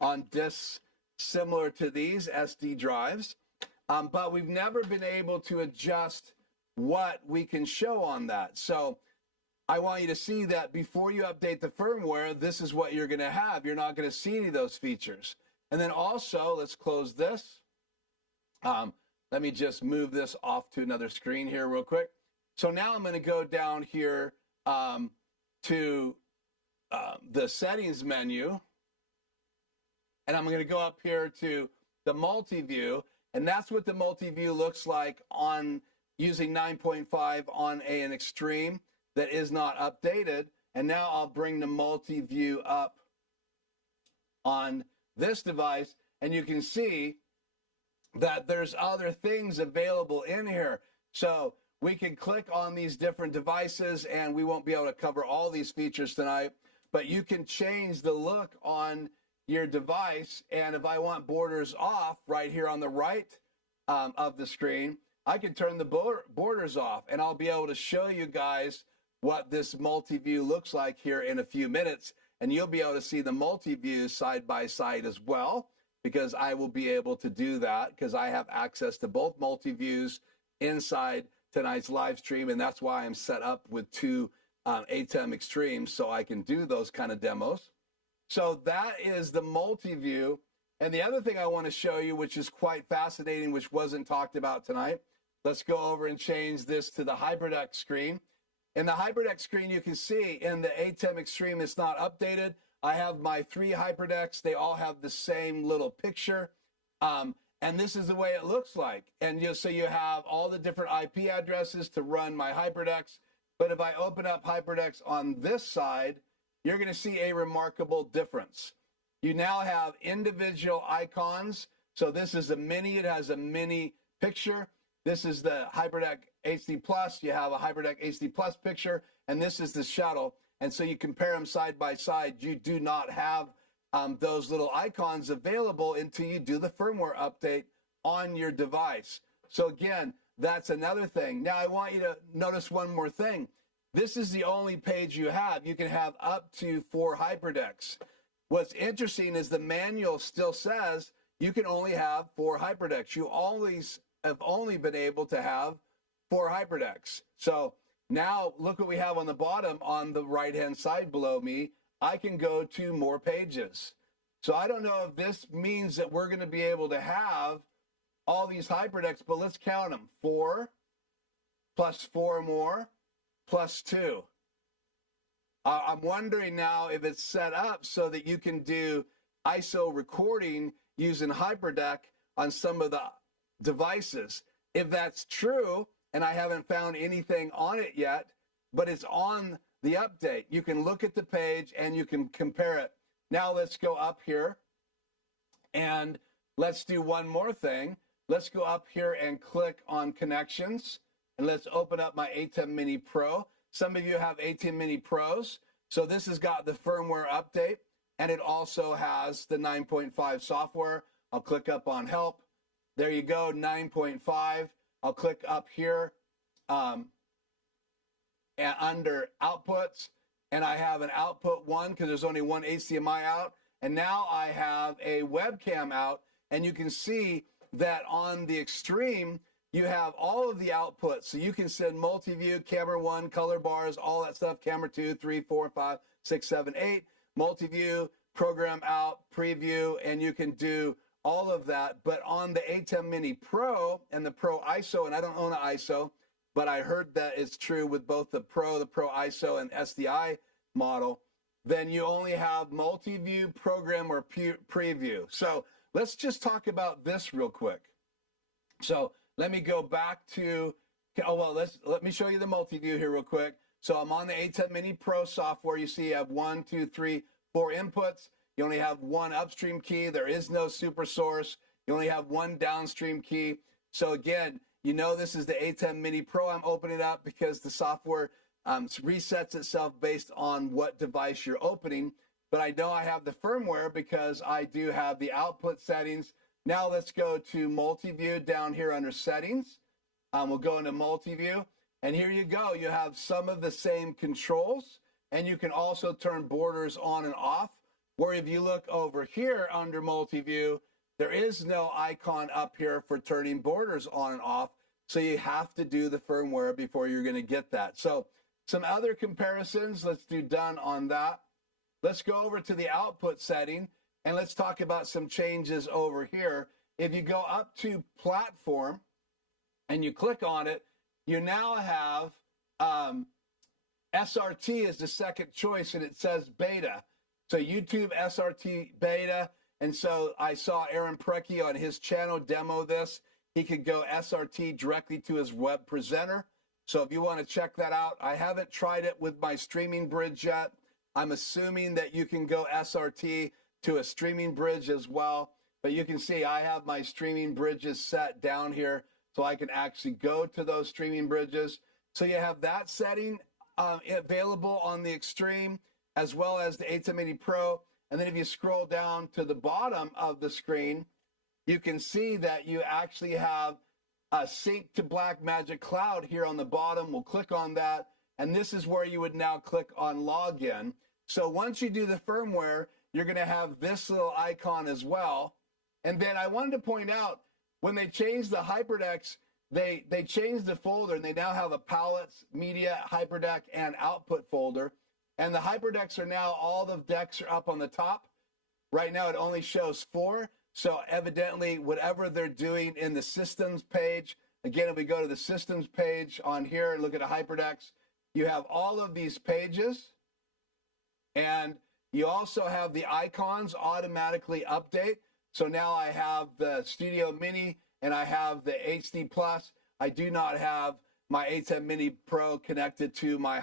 on discs similar to these SD drives. But we've never been able to adjust what we can show on that. So I want you to see that before you update the firmware, this is what you're going to have. You're not going to see any of those features. And then also, let's close this. Let me just move this off to another screen here real quick. So now I'm going to go down here to the settings menu. And I'm going to go up here to the multi-view. And that's what the multi-view looks like on using 9.5 on an Extreme that is not updated. And now I'll bring the multi-view up on this device, and you can see that there's other things available in here. So we can click on these different devices, and we won't be able to cover all these features tonight, but you can change the look on your device. And if I want borders off right here on the right of the screen, I can turn the borders off, and I'll be able to show you guys what this multi-view looks like here in a few minutes. And you'll be able to see the multi-views side by side as well, because I will be able to do that because I have access to both multi-views inside tonight's live stream. And that's why I'm set up with 2 ATEM Extremes, so I can do those kind of demos. So that is the multi-view. And the other thing I want to show you, which is quite fascinating, which wasn't talked about tonight, let's go over and change this to the HyperDeck screen. In the HyperDeck screen, you can see in the ATEM Extreme, it's not updated. I have my 3 HyperDecks. They all have the same little picture. And this is the way it looks like. And so you have all the different IP addresses to run my HyperDecks. But if I open up HyperDecks on this side, you're going to see a remarkable difference. You now have individual icons. So this is a mini. It has a mini picture. This is the HyperDeck HD Plus. You have a HyperDeck HD Plus picture, and this is the shuttle. And so you compare them side by side. You do not have those little icons available until you do the firmware update on your device. So again, that's another thing. Now I want you to notice one more thing. This is the only page you have. You can have up to 4 HyperDecks. What's interesting is the manual still says you can only have 4 HyperDecks. You always have only been able to have 4 HyperDecks. So now look what we have on the bottom on the right-hand side below me. I can go to more pages. So I don't know if this means that we're going to be able to have all these HyperDecks, but let's count them. 4 plus 4 more plus 2. I'm wondering now if it's set up so that you can do ISO recording using HyperDeck on some of the devices. If that's true, and I haven't found anything on it yet, but it's on the update, you can look at the page and you can compare it. Now let's go up here And let's do one more thing. Let's go up here and click on connections, and let's open up my ATEM Mini Pro. Some of you have ATEM Mini Pros. So this has got the firmware update, and it also has the 9.5 software. I'll click up on help. There you go, 9.5. I'll click up here and under outputs, and I have an output 1 because there's only one HDMI out. And now I have a webcam out, and you can see that on the Extreme, you have all of the outputs. So you can send multi-view, camera 1, color bars, all that stuff, camera 2, 3, 4, 5, 6, 7, 8, multi-view, program out, preview, and you can do all of that. But on the ATEM Mini Pro and the Pro ISO, and I don't own an ISO, but I heard that it's true with both the Pro ISO and SDI model, then you only have multi-view, program, or preview. So let's just talk about this real quick. So let me go back to, let me show you the multi-view here real quick. So I'm on the ATEM Mini Pro software. You see you have 1, 2, 3, 4 inputs. You only have one upstream key. There is no super source. You only have one downstream key. So again, you know this is the ATEM Mini Pro. I'm opening it up because the software resets itself based on what device you're opening. But I know I have the firmware because I do have the output settings. Now let's go to multi-view down here under settings. We'll go into multi-view, and here you go. You have some of the same controls, and you can also turn borders on and off. Where if you look over here under multi-view, there is no icon up here for turning borders on and off. So you have to do the firmware before you're going to get that. So some other comparisons, let's do done on that. Let's go over to the output setting, and let's talk about some changes over here. If you go up to platform and you click on it, you now have SRT is the second choice, and it says beta. So YouTube SRT beta. And so I saw Aaron Precki on his channel demo this. He could go SRT directly to his web presenter. So if you want to check that out, I haven't tried it with my streaming bridge yet. I'm assuming that you can go SRT to a streaming bridge as well. But you can see I have my streaming bridges set down here so I can actually go to those streaming bridges. So you have that setting available on the Extreme as well as the ATEM Mini Pro. And then if you scroll down to the bottom of the screen, you can see that you actually have a sync to Blackmagic Cloud here on the bottom. We'll click on that. And this is where you would now click on login. So once you do the firmware, you're going to have this little icon as well. And then I wanted to point out, when they changed the HyperDecks, they changed the folder, and they now have a palettes, media, HyperDeck, and output folder. And the HyperDecks are now, all the decks are up on the top. Right now it only shows 4. So evidently, whatever they're doing in the systems page, again, if we go to the systems page on here and look at the HyperDecks, you have all of these pages. And you also have the icons automatically update. So now I have the Studio Mini and I have the HD Plus. I do not have my ATEM Mini Pro connected to my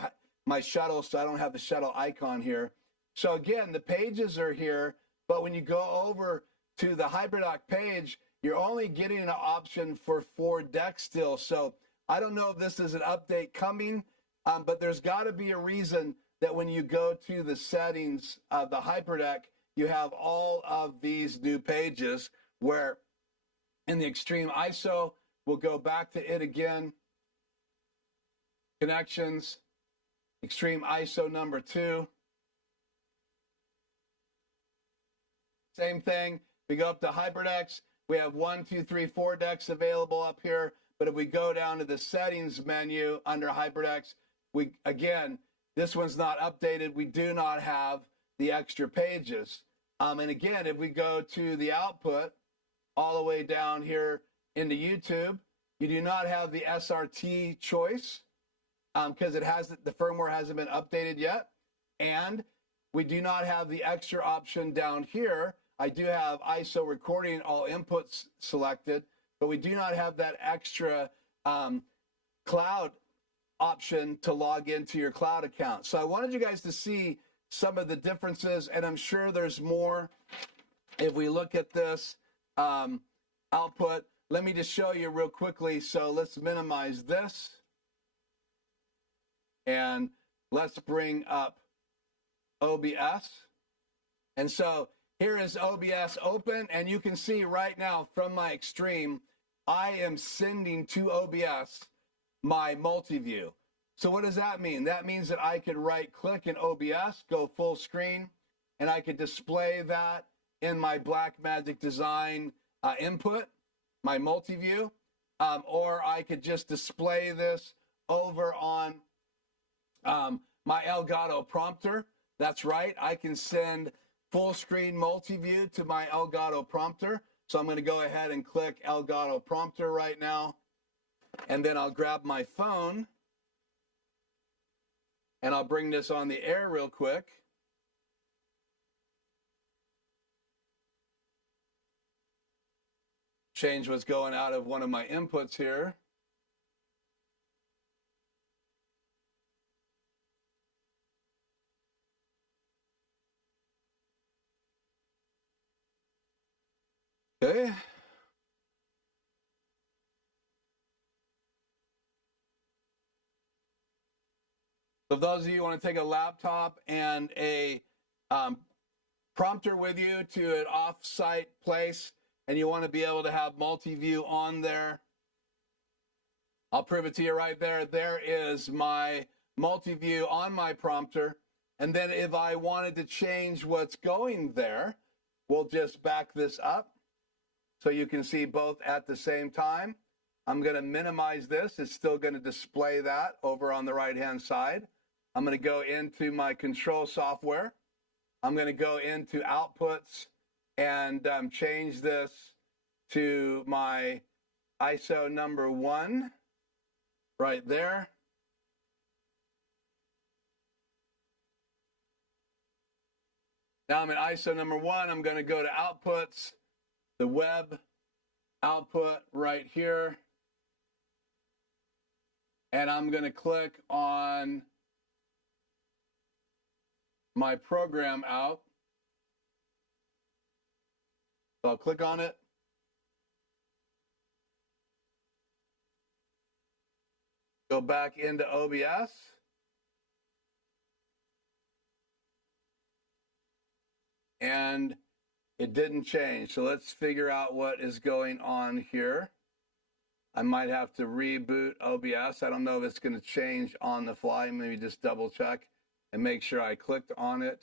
shuttle, so I don't have the shuttle icon here. So again, the pages are here, but when you go over to the HyperDeck page, you're only getting an option for 4 decks still. So I don't know if this is an update coming, but there's got to be a reason that when you go to the settings of the HyperDeck, you have all of these new pages, where in the Extreme ISO, we'll go back to it again, connections, Extreme ISO number 2. Same thing, we go up to HyperDecks, we have 1, 2, 3, 4 decks available up here, but if we go down to the settings menu under HyperDecks, again, this one's not updated. We do not have the extra pages. And again, if we go to the output, all the way down here into YouTube, you do not have the SRT choice because the firmware hasn't been updated yet. And we do not have the extra option down here. I do have ISO recording all inputs selected, but we do not have that extra cloud option to log into your cloud account. So I wanted you guys to see some of the differences, and I'm sure there's more if we look at this output, let me just show you real quickly. So let's minimize this. And let's bring up OBS. And so here is OBS open, and you can see right now from my Extreme, I am sending to OBS my multi-view. So what does that mean? That means that I could right-click in OBS, go full screen, and I could display that in my Blackmagic design input, my multi-view, or I could just display this over on my Elgato prompter. That's right, I can send full screen multi-view to my Elgato prompter. So I'm going to go ahead and click Elgato prompter right now, and then I'll grab my phone and I'll bring this on the air real quick. Change what's going out of one of my inputs here. Okay. So those of you who want to take a laptop and a prompter with you to an off-site place, and you want to be able to have multi-view on there, I'll prove it to you right there. There is my multi-view on my prompter. And then if I wanted to change what's going there, we'll just back this up so you can see both at the same time. I'm going to minimize this. It's still going to display that over on the right-hand side. I'm going to go into my control software. I'm going to go into outputs and change this to my ISO number 1 right there. Now I'm in ISO number 1. I'm going to go to outputs, the web output right here. And I'm going to click on my program out. So I'll click on it. Go back into OBS. And it didn't change. So let's figure out what is going on here. I might have to reboot OBS. I don't know if it's going to change on the fly. Maybe just double check and make sure I clicked on it.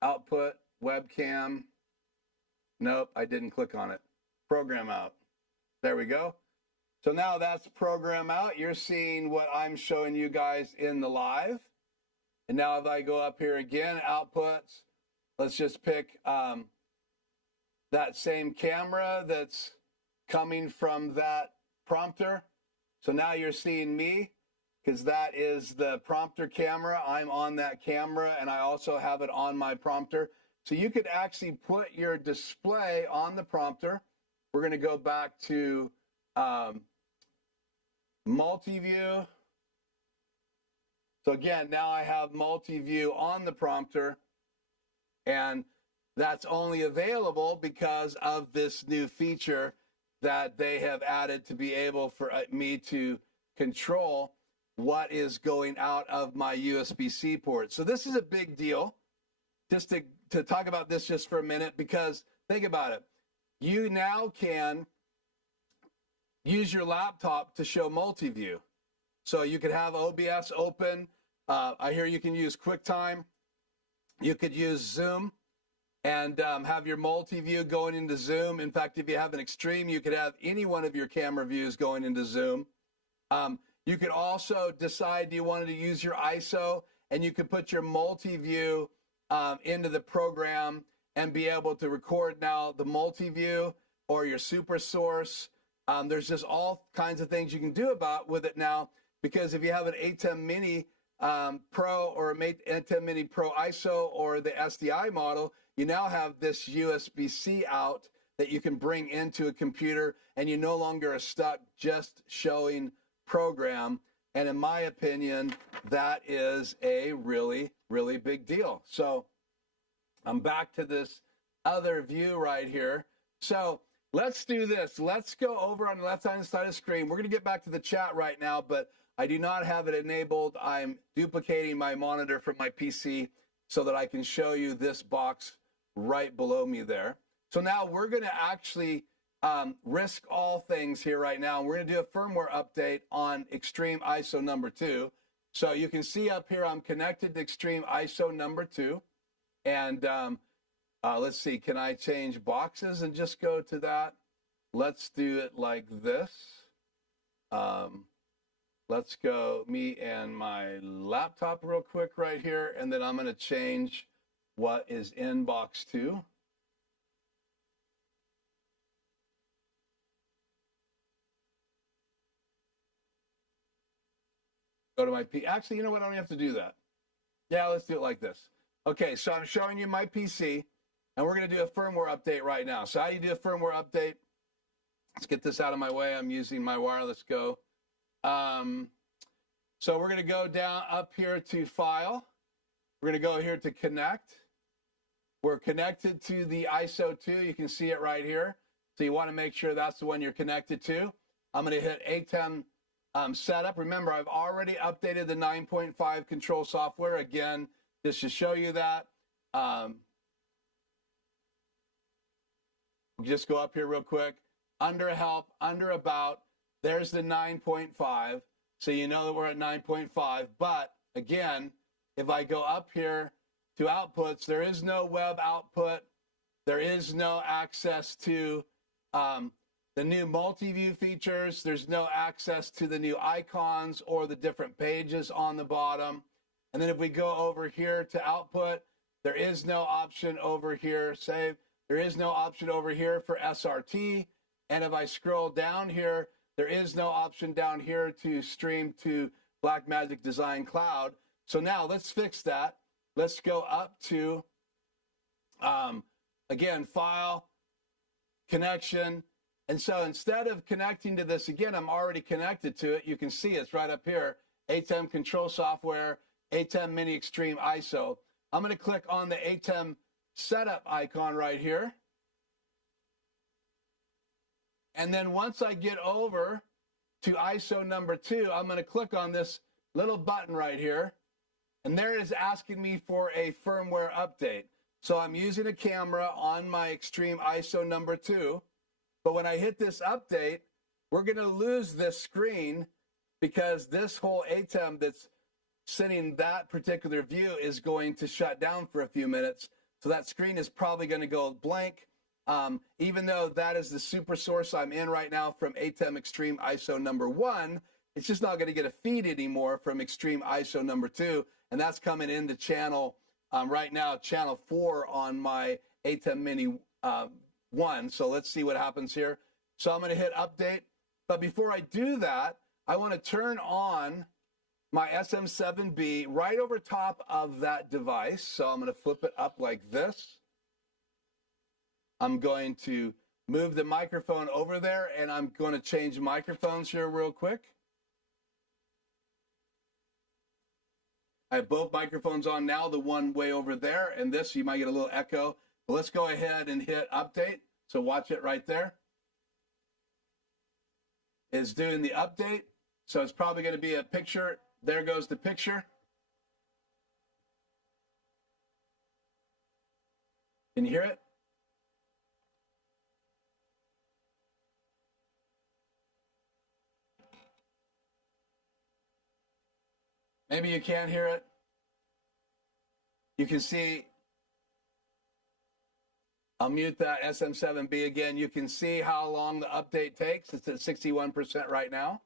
Output, webcam. Nope, I didn't click on it. Program out. There we go. So now that's program out. You're seeing what I'm showing you guys in the live. And now if I go up here again, outputs, let's just pick that same camera that's coming from that prompter. So now you're seeing me because that is the prompter camera. I'm on that camera and I also have it on my prompter. So you could actually put your display on the prompter. We're going to go back to multi-view. So again, now I have multi-view on the prompter, and that's only available because of this new feature that they have added to be able for me to control what is going out of my USB-C port. So this is a big deal. Just to talk about this just for a minute, because think about it. You now can use your laptop to show multi-view. So you could have OBS open. I hear you can use QuickTime. You could use Zoom and have your multi-view going into Zoom. In fact, if you have an Extreme, you could have any one of your camera views going into Zoom. You could also decide you wanted to use your ISO, and you could put your multi-view into the program and be able to record now the multi-view or your super source. There's just all kinds of things you can do with it now, because if you have an ATEM Mini Pro or an ATEM Mini Pro ISO or the SDI model, you now have this USB-C out that you can bring into a computer, and you no longer are stuck just showing program. And in my opinion, that is a really, really big deal. So I'm back to this other view right here. So let's do this. Let's go over on the left-hand side of the screen. We're going to get back to the chat right now, but I do not have it enabled. I'm duplicating my monitor from my PC so that I can show you this box right below me there. So now we're going to actually risk all things here right now. We're going to do a firmware update on Extreme ISO number 2. So you can see up here I'm connected to Extreme ISO number 2. And let's see, can I change boxes and just go to that? Let's do it like this. Let's go me and my laptop real quick right here, and then I'm going to change what is in box 2. Go to my P. Actually, you know what? I don't have to do that. Yeah, let's do it like this. Okay, so I'm showing you my PC, and we're going to do a firmware update right now. So how do you do a firmware update? Let's get this out of my way. I'm using my wireless go. So we're going to go down up here to File. We're going to go here to Connect. We're connected to the ISO 2. You can see it right here. So you want to make sure that's the one you're connected to. I'm going to hit ATEM Setup. Remember, I've already updated the 9.5 control software. Again, just to show you that. Just go up here real quick. Under Help, under About, there's the 9.5. So you know that we're at 9.5. But again, if I go up here to outputs, there is no web output. There is no access to the new multi-view features. There's no access to the new icons or the different pages on the bottom. And then if we go over here to output, there is no option over here, save. There is no option over here for SRT. And if I scroll down here, there is no option down here to stream to Blackmagic Design Cloud. So now let's fix that. Let's go up to, again, File, Connection. And so instead of connecting to this again, I'm already connected to it. You can see it's right up here, ATEM Control Software, ATEM Mini Extreme ISO. I'm going to click on the ATEM Setup icon right here. And then once I get over to ISO number 2, I'm going to click on this little button right here. And there it is asking me for a firmware update. So I'm using a camera on my Extreme ISO number 2. But when I hit this update, we're going to lose this screen because this whole ATEM that's sitting that particular view is going to shut down for a few minutes. So that screen is probably going to go blank. Even though that is the super source I'm in right now from ATEM Extreme ISO number 1, it's just not going to get a feed anymore from Extreme ISO number 2. And that's coming into channel, right now, channel 4 on my ATEM Mini 1. So let's see what happens here. So I'm going to hit update. But before I do that, I want to turn on my SM7B right over top of that device. So I'm going to flip it up like this. I'm going to move the microphone over there, and I'm going to change microphones here real quick. I have both microphones on now, the one way over there, and this, you might get a little echo. But let's go ahead and hit update. So watch it right there. It's doing the update. So it's probably going to be a picture. There goes the picture. Can you hear it? Maybe you can't hear it. You can see, I'll mute that SM7B again. You can see how long the update takes. It's at 61% right now.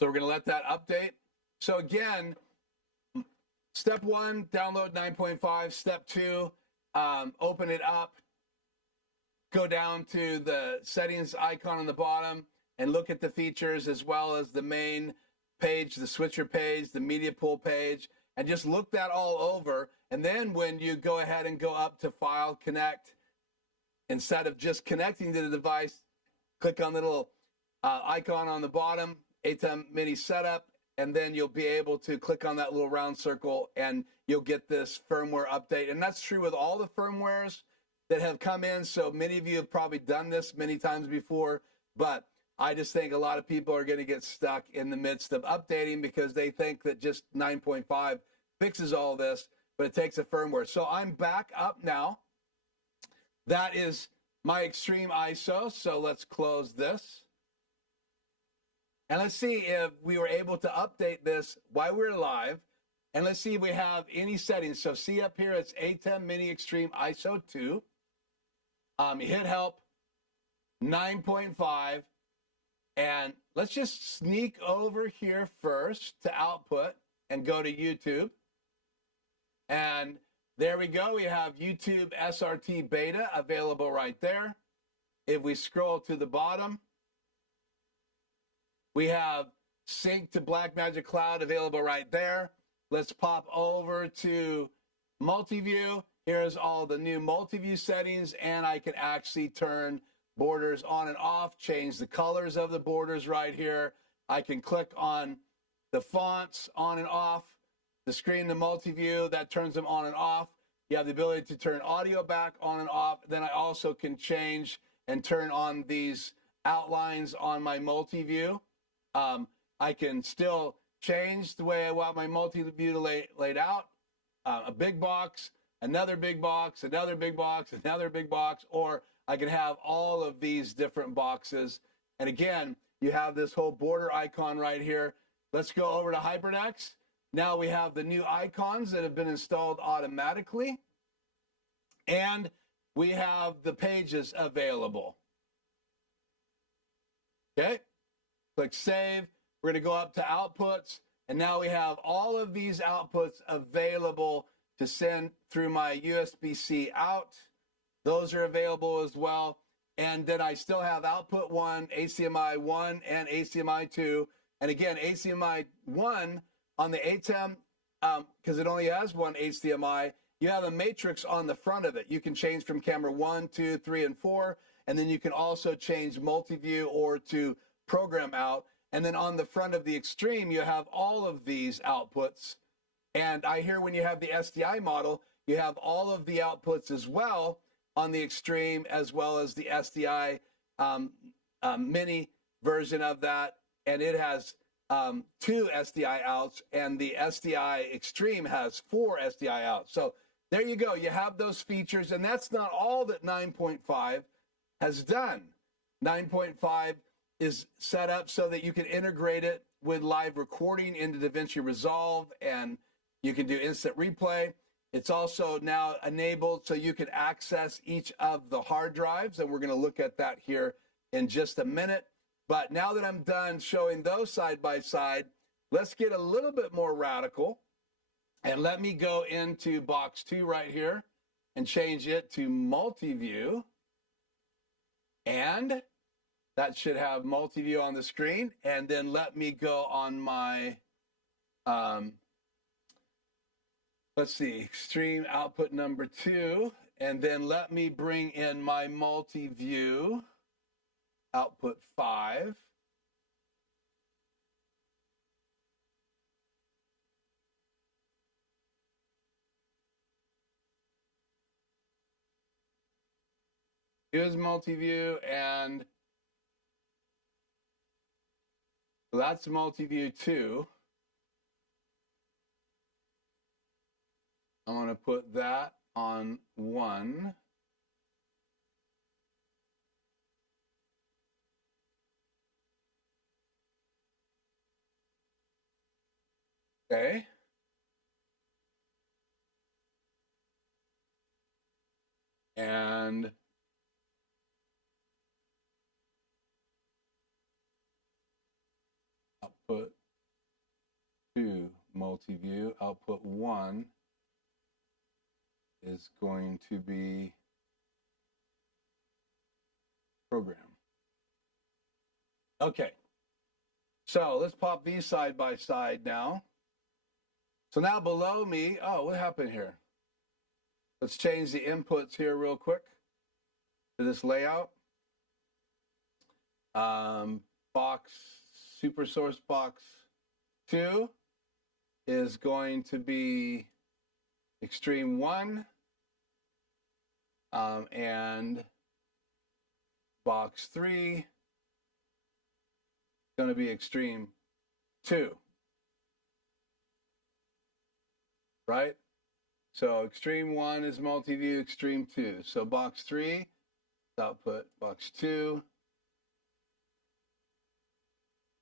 So we're going to let that update. So again, step 1, download 9.5. Step 2, open it up. Go down to the settings icon on the bottom and look at the features as well as the main page, the switcher page, the media pool page, and just look that all over. And then when you go ahead and go up to File, Connect, instead of just connecting to the device, click on the little icon on the bottom ATEM Mini Setup, and then you'll be able to click on that little round circle and you'll get this firmware update. And that's true with all the firmwares that have come in. So many of you have probably done this many times before, but I just think a lot of people are going to get stuck in the midst of updating because they think that just 9.5 fixes all this, but it takes a firmware. So I'm back up now. That is my Extreme ISO. So let's close this. And let's see if we were able to update this while we're live. And let's see if we have any settings. So see up here, it's ATEM Mini Extreme ISO 2. You hit help, 9.5. And let's just sneak over here first to output and go to YouTube. And there we go. We have YouTube SRT beta available right there. If we scroll to the bottom, we have sync to Blackmagic Cloud available right there. Let's pop over to multi-view. Here's all the new multi-view settings, and I can actually turn borders on and off, change the colors of the borders right here. I can click on the fonts on and off, the screen, the multi-view, that turns them on and off. You have the ability to turn audio back on and off. Then I also can change and turn on these outlines on my multi-view. I can still change the way I want my multi-view laid out. A big box, another big box, another big box, another big box, or I can have all of these different boxes. And again, you have this whole border icon right here. Let's go over to HyperDecks. Now we have the new icons that have been installed automatically. And we have the pages available. Okay, click save. We're going to go up to outputs. And now we have all of these outputs available to send through my USB-C out. Those are available as well. And then I still have output 1, HDMI 1, and HDMI 2. And again, HDMI 1 on the ATEM, because it only has one HDMI, you have a matrix on the front of it. You can change from camera 1, 2, 3, and 4. And then you can also change multi-view or to program out. And then on the front of the Extreme, you have all of these outputs. And I hear when you have the SDI model, you have all of the outputs as well on the Extreme, as well as the SDI mini version of that. And it has 2 SDI outs, and the SDI Extreme has 4 SDI outs. So there you go. You have those features, and that's not all that 9.5 has done. 9.5 is set up so that you can integrate it with live recording into DaVinci Resolve, and you can do instant replay. It's also now enabled so you can access each of the hard drives, and we're going to look at that here in just a minute. But now that I'm done showing those side by side, let's get a little bit more radical, and let me go into box 2 right here and change it to multi-view, and that should have multi-view on the screen. And then let me go on my let's see, Extreme output number 2, and then let me bring in my multi-view output 5. Here's multi-view, and that's multi-view 2. I want to put that on 1. Okay. And output 2 multi-view, output 1 is going to be program. Okay, so let's pop these side by side now. So now below me, oh, what happened here? Let's change the inputs here real quick to this layout. Box super source box 2 is going to be Extreme 1, and box 3 is going to be Extreme 2, right? So Extreme 1 is multi-view, Extreme 2. So box 3 is output, box 2.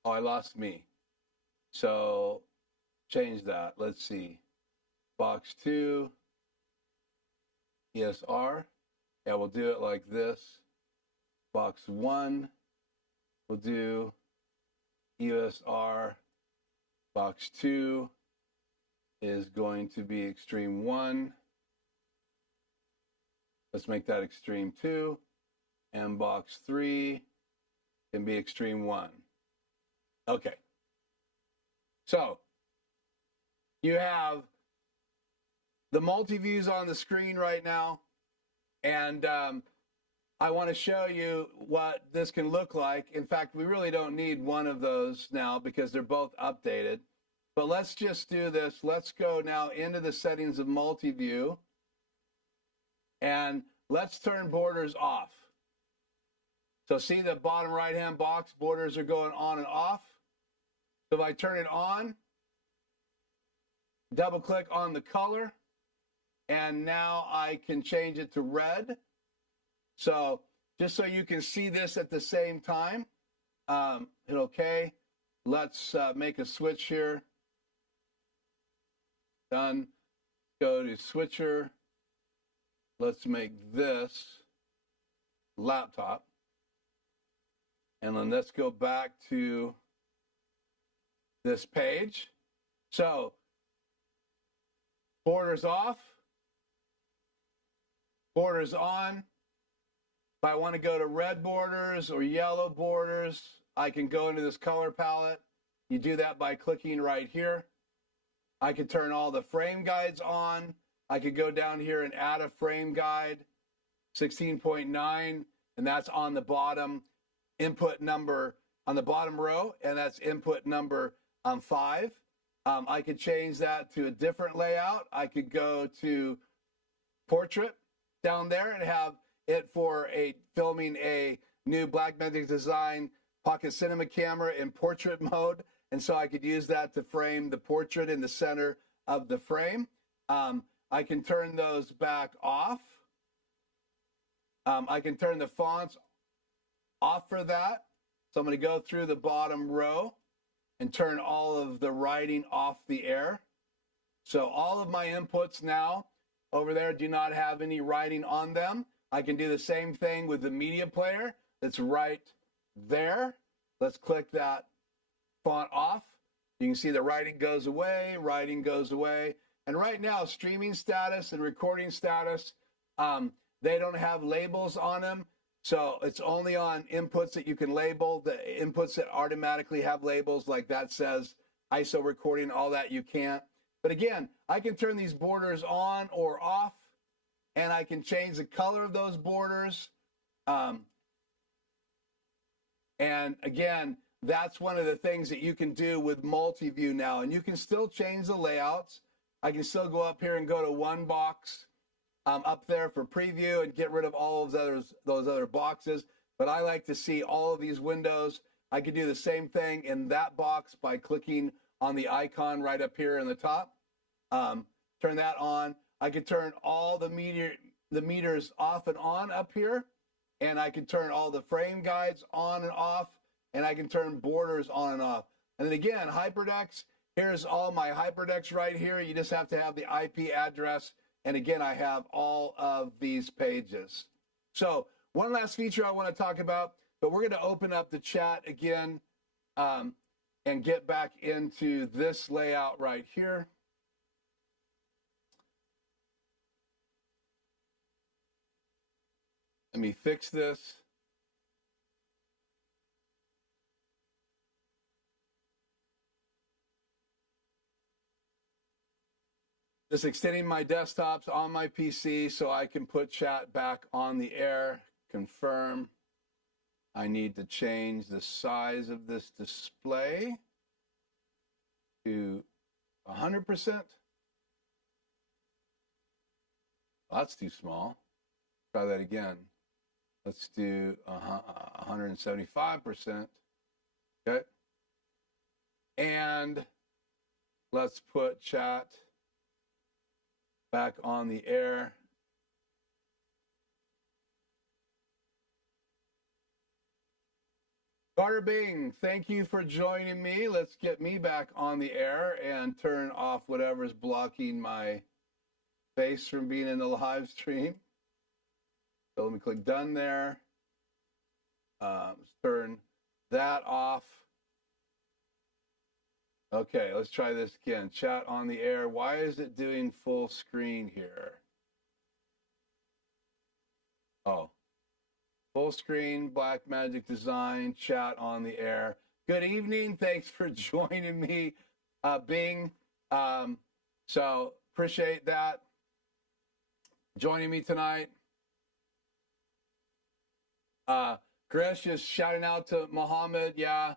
Oh, I lost me. So change that. Let's see. Box 2, ESR. Yeah, we'll do it like this. Box 1, we'll do ESR. Box 2 is going to be Extreme 1. Let's make that Extreme 2. And box 3 can be Extreme 1. Okay. So you have the multi-views on the screen right now. And I want to show you what this can look like. In fact, we really don't need one of those now because they're both updated. But let's just do this. Let's go now into the settings of multi-view. And let's turn borders off. So see the bottom right-hand box, borders are going on and off. So if I turn it on, double-click on the color, and now I can change it to red. So just so you can see this at the same time, hit OK. Let's make a switch here. Done. Go to switcher. Let's make this laptop. And then let's go back to this page. So borders off, borders on. If I want to go to red borders or yellow borders, I can go into this color palette. You do that by clicking right here. I can turn all the frame guides on. I could go down here and add a frame guide, 16.9, and that's on the bottom input number on the bottom row, and that's input number 5. I could change that to a different layout. I could go to portrait down there and have it for filming a new Blackmagic design pocket cinema camera in portrait mode. And so I could use that to frame the portrait in the center of the frame. I can turn those back off. I can turn the fonts off for that. So I'm going to go through the bottom row and turn all of the writing off the air. So all of my inputs now over there do not have any writing on them. I can do the same thing with the media player that's right there. Let's click that font off. You can see the writing goes away, And right now, streaming status and recording status, they don't have labels on them. So it's only on inputs that you can label. The inputs that automatically have labels, like that says ISO recording, all that you can't. But again, I can turn these borders on or off, and I can change the color of those borders. And again, that's one of the things that you can do with multi-view now. And you can still change the layouts. I can still go up here and go to one box up there for preview and get rid of all of those other boxes. But I like to see all of these windows. I could do the same thing in that box by clicking on the icon right up here in the top. Turn that on. I could turn all the meters off and on up here. And I can turn all the frame guides on and off. And I can turn borders on and off. And then again, HyperDecks, here's all my HyperDecks right here. You just have to have the IP address. And again, I have all of these pages. So one last feature I want to talk about, but we're going to open up the chat again and get back into this layout right here. Let me fix this. Just extending my desktops on my PC so I can put chat back on the air. Confirm. I need to change the size of this display to 100%. Well, that's too small. Try that again. Let's do 175%. Okay. And let's put chat back on the air. Carter Bing, thank you for joining me. Let's get me back on the air and turn off whatever's blocking my face from being in the live stream. So let me click done there. Let's turn that off. Okay, let's try this again. Chat on the air. Why is it doing full screen here? Oh, full screen, Blackmagic design, chat on the air. Good evening. Thanks for joining me, Bing. So appreciate that. Joining me tonight. Gresh is shouting out to Mohammed. Yeah.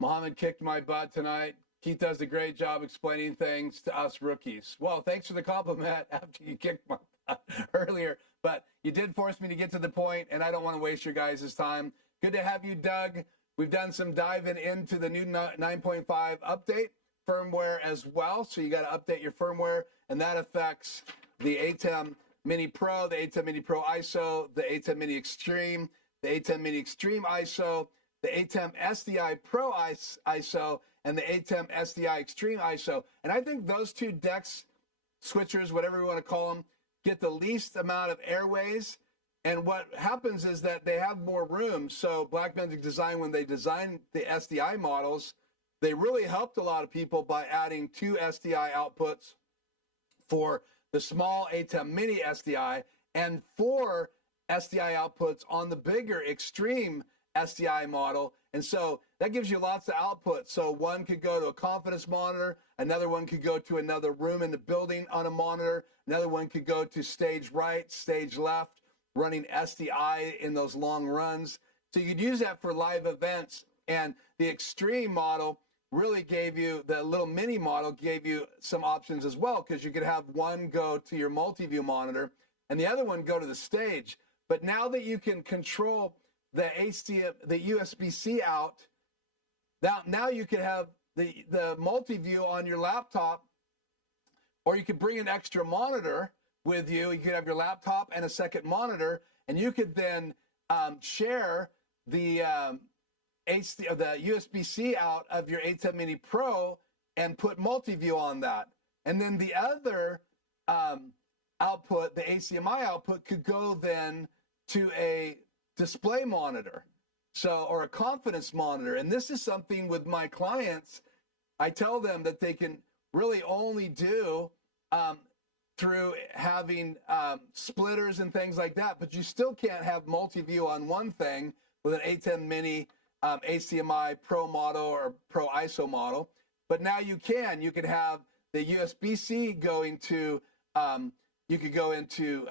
Mohammed kicked my butt tonight. Keith does a great job explaining things to us rookies. Well, thanks for the compliment after you kicked my butt earlier, but you did force me to get to the point, and I don't want to waste your guys' time. Good to have you, Doug. We've done some diving into the new 9.5 update firmware as well, so you got to update your firmware, and that affects the ATEM Mini Pro, the ATEM Mini Pro ISO, the ATEM Mini Extreme, the ATEM Mini Extreme ISO, the ATEM SDI Pro ISO, and the ATEM SDI Extreme ISO. And I think those two decks, switchers, whatever you want to call them, get the least amount of airways. And what happens is that they have more room. So Blackmagic Design, when they designed the SDI models, they really helped a lot of people by adding 2 SDI outputs for the small ATEM Mini SDI and 4 SDI outputs on the bigger Extreme SDI model. And so that gives you lots of output. So one could go to a confidence monitor, another one could go to another room in the building on a monitor, another one could go to stage right, stage left, running SDI in those long runs. So you could use that for live events. And the Extreme model really gave you, the little mini model gave you some options as well, because you could have one go to your multi-view monitor and the other one go to the stage. But now that you can control the USB-C out, now you can have the multi-view on your laptop, or you could bring an extra monitor with you. You could have your laptop and a second monitor, and you could then share the USB-C out of your ATEM Mini Pro and put multi-view on that. And then the other output, the HDMI output, could go then to a display monitor, so, or a confidence monitor. And this is something with my clients, I tell them that they can really only do through having splitters and things like that, but you still can't have multi-view on one thing with an ATEM Mini HDMI Pro model or Pro ISO model. But now you could have the USB-C going to, you could go into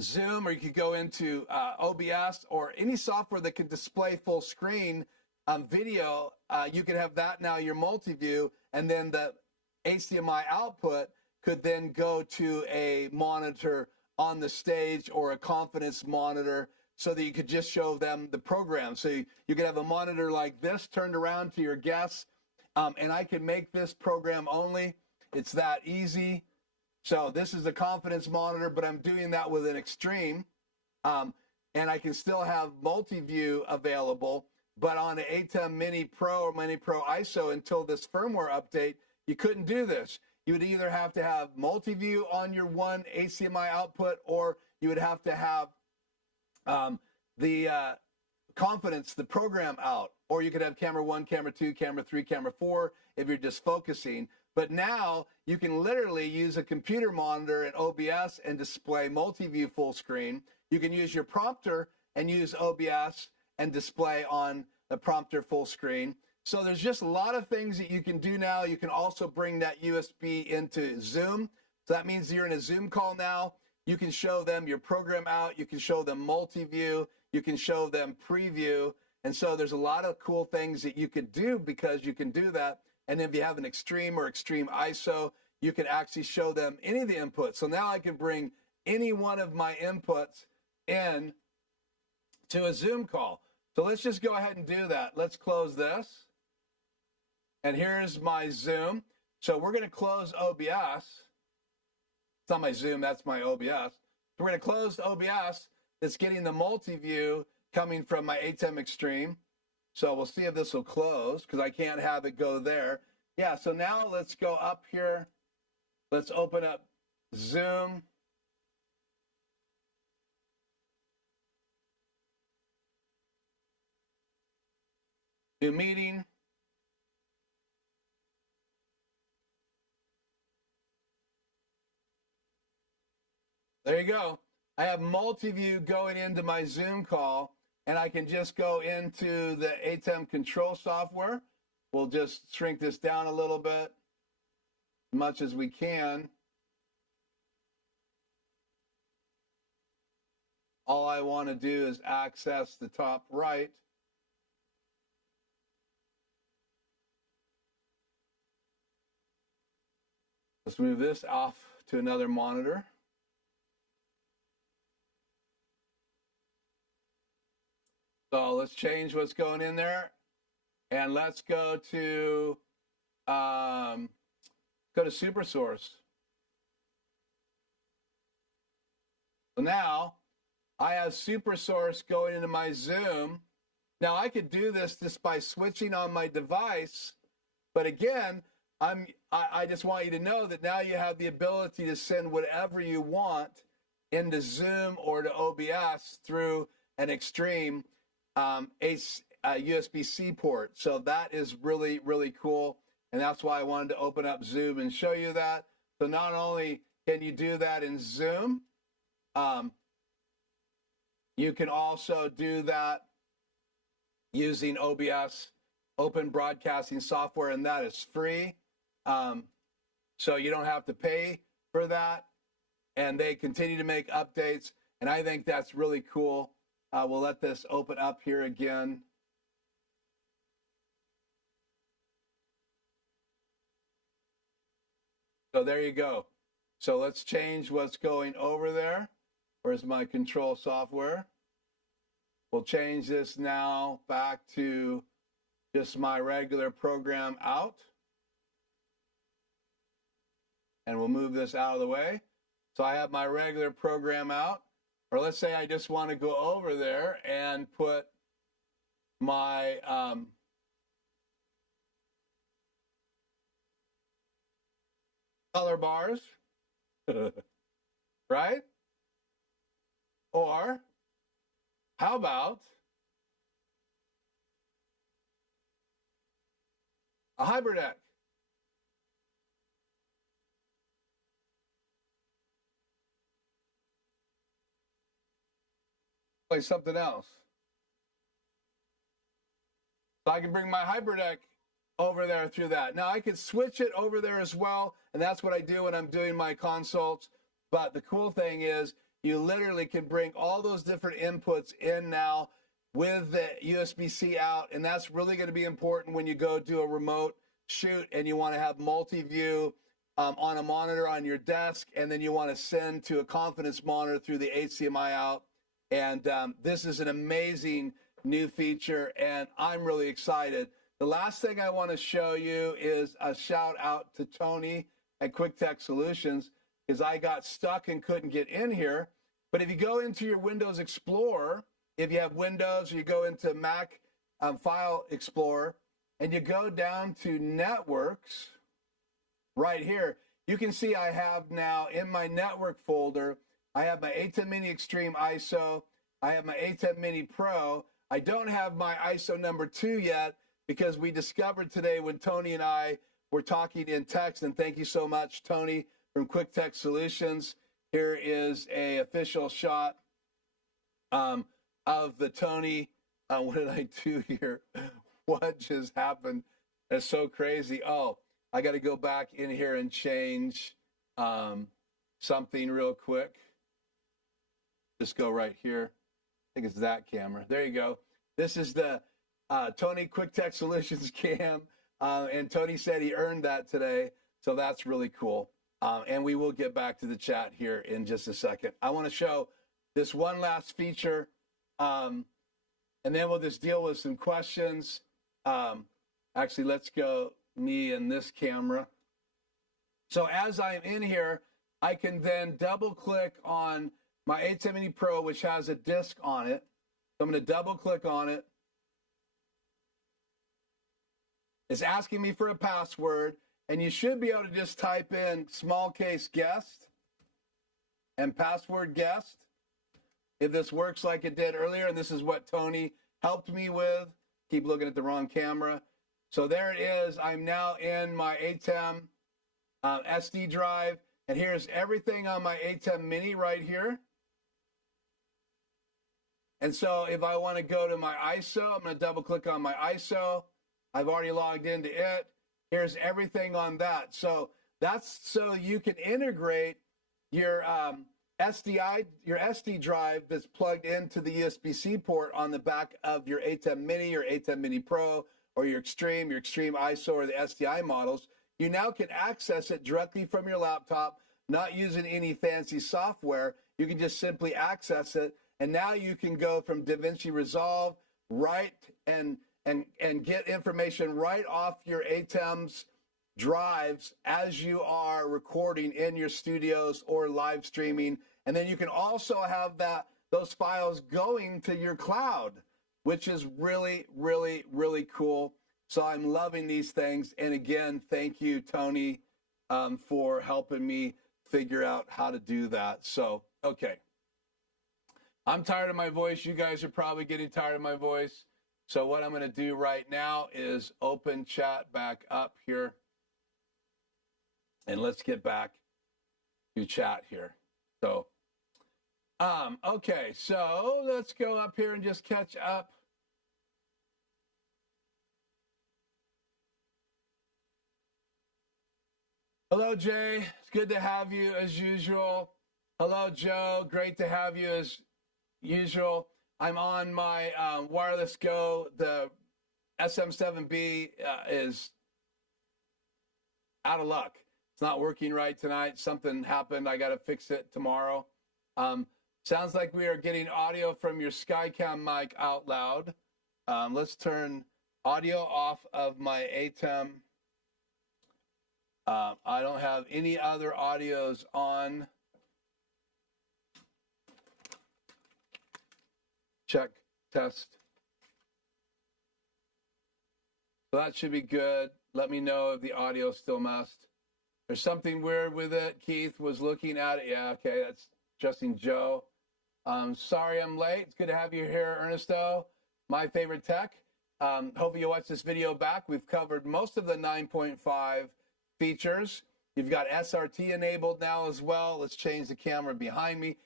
Zoom, or you could go into OBS, or any software that can display full screen video. You could have that now, your multi-view, and then the HDMI output could then go to a monitor on the stage or a confidence monitor, so that you could just show them the program. So you could have a monitor like this turned around to your guests, and I can make this program only. It's that easy. So this is a confidence monitor, but I'm doing that with an Extreme, and I can still have multi-view available. But on an ATEM Mini Pro or Mini Pro ISO, until this firmware update, you couldn't do this. You would either have to have multi-view on your one HDMI output, or you would have to have the confidence, the program out, or you could have camera 1, camera 2, camera 3, camera 4 if you're just focusing. But now you can literally use a computer monitor and OBS and display multi-view full screen. You can use your prompter and use OBS and display on the prompter full screen. So there's just a lot of things that you can do now. You can also bring that USB into Zoom. So that means you're in a Zoom call now. you can show them your program out, you can show them multi-view, you can show them preview. And so there's a lot of cool things that you could do because you can do that. And if you have an Extreme or Extreme ISO, you can actually show them any of the inputs. So now I can bring any one of my inputs in to a Zoom call. So let's just go ahead and do that. Let's close this. And here's my Zoom. So we're going to close OBS. It's not my Zoom, that's my OBS. We're going to close OBS. It's getting the multi-view coming from my ATEM Extreme. So we'll see if this will close because I can't have it go there. Yeah, so now let's go up here. Let's open up Zoom. New meeting. There you go. I have multi-view going into my Zoom call, and I can just go into the ATEM control software. We'll just shrink this down a little bit, as much as we can. All I want to do is access the top right. Let's move this off to another monitor. So let's change what's going in there, and let's go to Super Source. So now I have Super Source going into my Zoom. Now I could do this just by switching on my device, but again, I just want you to know that now you have the ability to send whatever you want into Zoom or to OBS through an Extreme USB-C port. So that is really, really cool. And that's why I wanted to open up Zoom and show you that. So not only can you do that in Zoom, you can also do that using OBS, Open Broadcasting Software, and that is free. So you don't have to pay for that. And they continue to make updates. And I think that's really cool. We'll let this open up here again. So there you go. So let's change what's going over there. Where's my control software? We'll change this now back to just my regular program out. And we'll move this out of the way. So I have my regular program out. Or let's say I just want to go over there and put my color bars, right? Or how about a HyperDeck? Play something else. So I can bring my HyperDeck over there through that. Now I could switch it over there as well, and that's what I do when I'm doing my consults. But the cool thing is you literally can bring all those different inputs in now with the USB-C out, and that's really going to be important when you go do a remote shoot and you want to have multi-view on a monitor on your desk, and then you want to send to a confidence monitor through the HDMI out. And this is an amazing new feature, and I'm really excited. The last thing I want to show you is a shout out to Tony at QuickTech Solutions, because I got stuck and couldn't get in here. But if you go into your Windows Explorer, if you have Windows, or you go into Mac File Explorer, and you go down to Networks, right here, you can see I have now in my Network folder, I have my ATEM Mini Extreme ISO. I have my ATEM Mini Pro. I don't have my ISO number 2 yet because we discovered today when Tony and I were talking in text, and thank you so much, Tony, from QuickTech Solutions. Here is a official shot of the Tony. What did I do here? What just happened? That's so crazy. Oh, I got to go back in here and change something real quick. just go right here. I think it's that camera. There you go. This is the Tony Quick Tech Solutions cam. And Tony said he earned that today. So that's really cool. And we will get back to the chat here in just a second. I want to show this one last feature. And then we'll just deal with some questions. Actually, let's go me and this camera. So as I'm in here, I can then double click on my ATEM Mini Pro, which has a disk on it. So I'm going to double click on it. It's asking me for a password, and you should be able to just type in small case guest and password guest. If this works like it did earlier, and this is what Tony helped me with. Keep looking at the wrong camera. So there it is. I'm now in my ATEM SD drive, and here's everything on my ATEM Mini right here. And so if I want to go to my ISO, I'm going to double click on my ISO. I've already logged into it. Here's everything on that. So that's so you can integrate your SD drive that's plugged into the USB-C port on the back of your ATEM Mini or ATEM Mini Pro or your Extreme ISO or the SDI models. You now can access it directly from your laptop, not using any fancy software. You can just simply access it. And now you can go from DaVinci Resolve right and get information right off your ATEMS drives as you are recording in your studios or live streaming. And then you can also have those files going to your cloud, which is really, really, really cool. So I'm loving these things. And again, thank you, Tony, for helping me figure out how to do that. So, okay. I'm tired of my voice. You guys are probably getting tired of my voice. So what I'm going to do right now is open chat back up here. And let's get back to chat here. So, okay, so let's go up here and just catch up. Hello, Jay. It's good to have you as usual. Hello, Joe. Great to have you as usual. I'm on my wireless Go. The SM7B is out of luck. It's not working right tonight. Something happened. I got to fix it tomorrow. Sounds like we are getting audio from your Skycam mic out loud. Let's turn audio off of my ATEM. I don't have any other audios on. Check, test. So that should be good. Let me know if the audio still messed. There's something weird with it. Keith was looking at it. Yeah, okay, that's Justin Joe. Sorry I'm late. It's good to have you here, Ernesto. My favorite tech. Hope you watch this video back. We've covered most of the 9.5 features. You've got SRT enabled now as well. Let's change the camera behind me.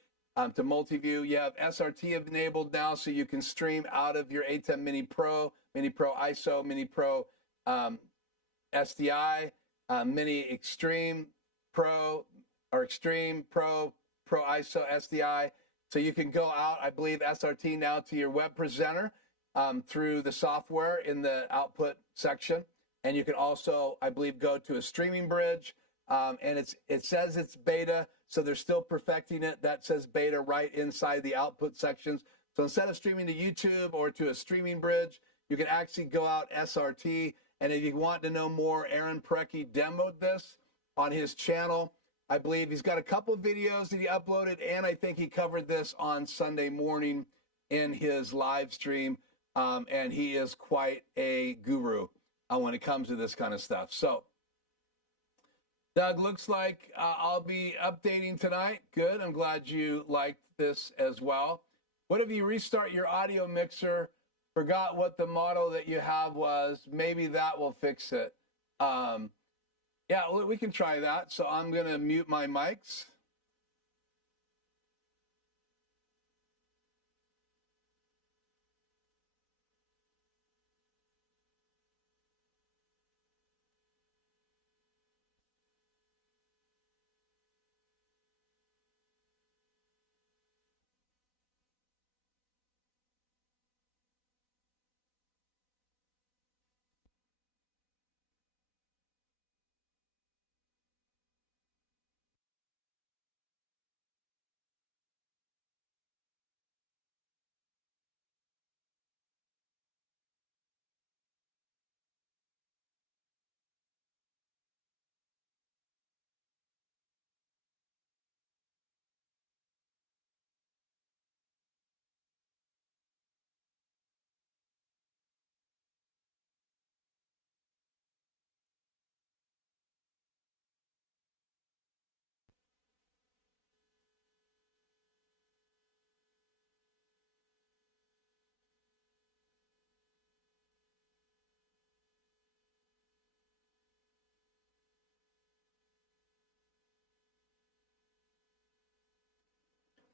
To multi-view. You have SRT enabled now, so you can stream out of your ATEM Mini Pro, Mini Pro ISO, Mini Pro SDI, Mini Extreme Pro, or Extreme Pro, Pro ISO SDI. So you can go out, I believe, SRT now to your web presenter through the software in the output section. And you can also, I believe, go to a streaming bridge. And it says it's beta, so they're still perfecting it. That says beta right inside the output sections. So instead of streaming to YouTube or to a streaming bridge, you can actually go out SRT. And if you want to know more, Aaron Parecki demoed this on his channel. I believe he's got a couple videos that he uploaded, and I think he covered this on Sunday morning in his live stream. And he is quite a guru when it comes to this kind of stuff. So, Doug, looks like I'll be updating tonight. Good. I'm glad you liked this as well. What if you restart your audio mixer, forgot what the model that you have was? Maybe that will fix it. Yeah, we can try that. So I'm going to mute my mics.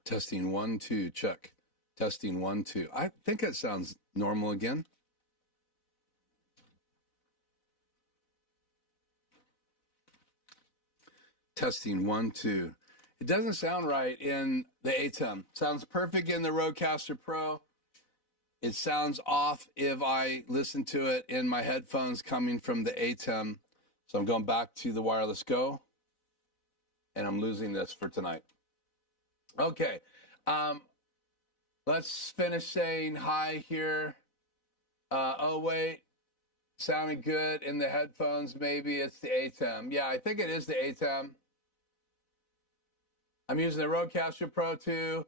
Testing 1, 2, check. Testing 1, 2. I think it sounds normal again. Testing 1, 2. It doesn't sound right in the ATEM. Sounds perfect in the Rodecaster Pro. It sounds off if I listen to it in my headphones coming from the ATEM. So I'm going back to the wireless go, and I'm losing this for tonight. Okay, let's finish saying hi here. Oh wait, sounding good in the headphones. Maybe it's the ATEM. Yeah, I think it is the ATEM. I'm using the Rodecaster Pro too.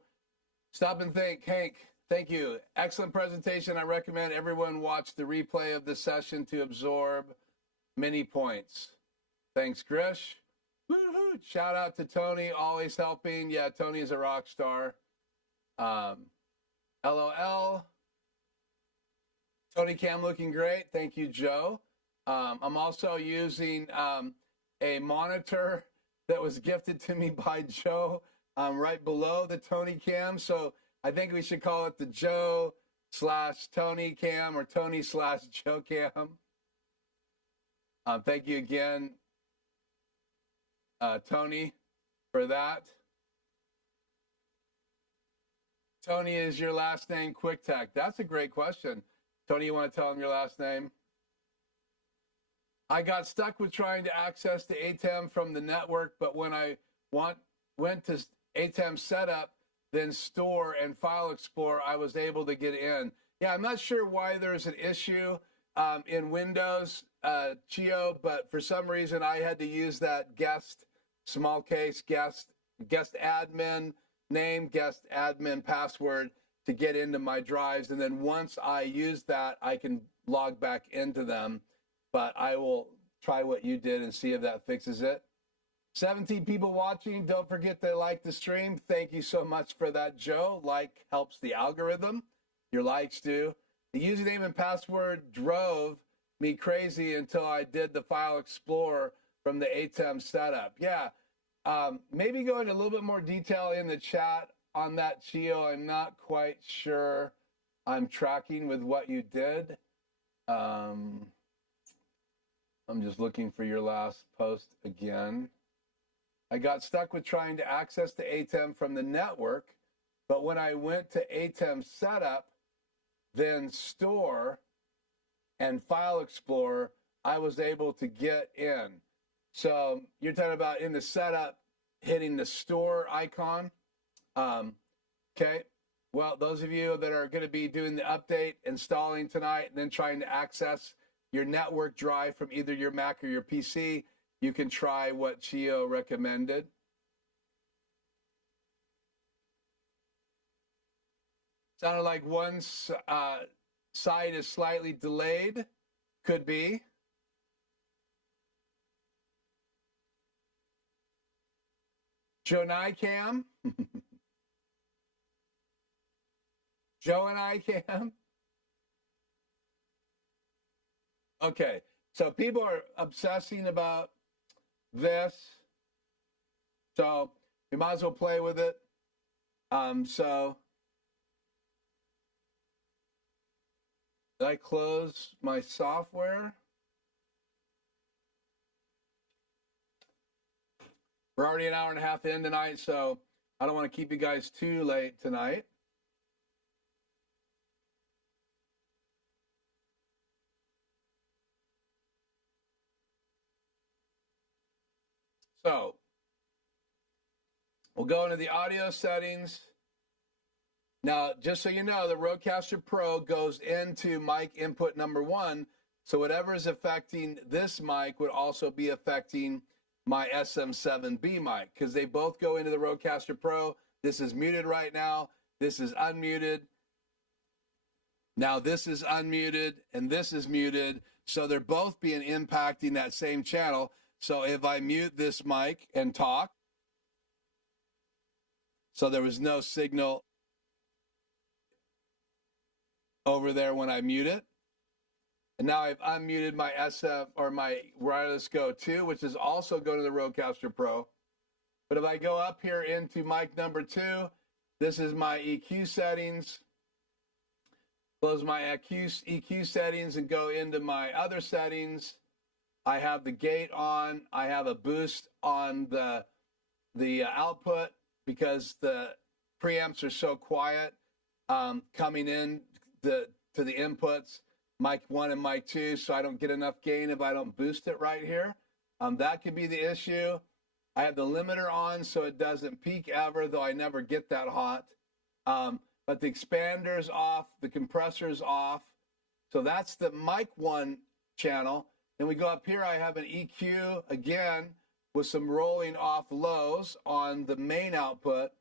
Stop and think, Hank. Thank you. Excellent presentation. I recommend everyone watch the replay of the session to absorb many points. Thanks, Grish. Woo-hoo. Shout out to Tony, always helping. Yeah, Tony is a rock star. LOL. Tony Cam looking great. Thank you, Joe. I'm also using a monitor that was gifted to me by Joe right below the Tony Cam. So I think we should call it the Joe/Tony Cam or Tony/Joe Cam. Thank you again, Tony, for that. Tony, is your last name Quicktech? That's a great question. Tony, you want to tell him your last name? I got stuck with trying to access the ATEM from the network, but when I went to ATEM setup, then store and file explorer, I was able to get in. Yeah, I'm not sure why there's an issue in Windows, Chio, but for some reason I had to use that guest, small case, guest admin name, guest admin password to get into my drives. And then once I use that, I can log back into them. But I will try what you did and see if that fixes it. 17 people watching. Don't forget to like the stream. Thank you so much for that, Joe. Like helps the algorithm. Your likes do. The username and password drove me crazy until I did the file explorer from the ATEM setup. Yeah, maybe go into a little bit more detail in the chat on that, Chio. I'm not quite sure I'm tracking with what you did. I'm just looking for your last post again. I got stuck with trying to access the ATEM from the network, but when I went to ATEM setup, then store and file explorer, I was able to get in. So you're talking about in the setup, hitting the store icon. Okay. Well, those of you that are going to be doing the update, installing tonight, and then trying to access your network drive from either your Mac or your PC, you can try what Chio recommended. Sounded like one side is slightly delayed. Could be. Joe and I Cam. Joe and I Cam. Okay, so people are obsessing about this, so you might as well play with it. So did I close my software? We're already an hour and a half in tonight, so I don't want to keep you guys too late tonight. So we'll go into the audio settings. Now, just so you know, the Rodecaster Pro goes into mic input number 1. So whatever is affecting this mic would also be affecting my SM7B mic, because they both go into the Rodecaster Pro. This is muted right now. This is unmuted. Now this is unmuted and this is muted. So they're both being impacting that same channel. So if I mute this mic and talk, so there was no signal over there when I mute it. And now I've unmuted my SF or my wireless Go 2, which is also going to the Rodecaster Pro. But if I go up here into mic number 2, This is my EQ settings. Close my EQ settings and go into my other settings. I have the gate on. I have a boost on the output because the preamps are so quiet coming in to the inputs, mic 1 and mic 2, so I don't get enough gain if I don't boost it right here. That could be the issue. I have the limiter on so it doesn't peak ever, though I never get that hot. But the expander's off, the compressor's off. So that's the mic 1 channel. Then we go up here, I have an EQ, again, with some rolling off lows on the main output.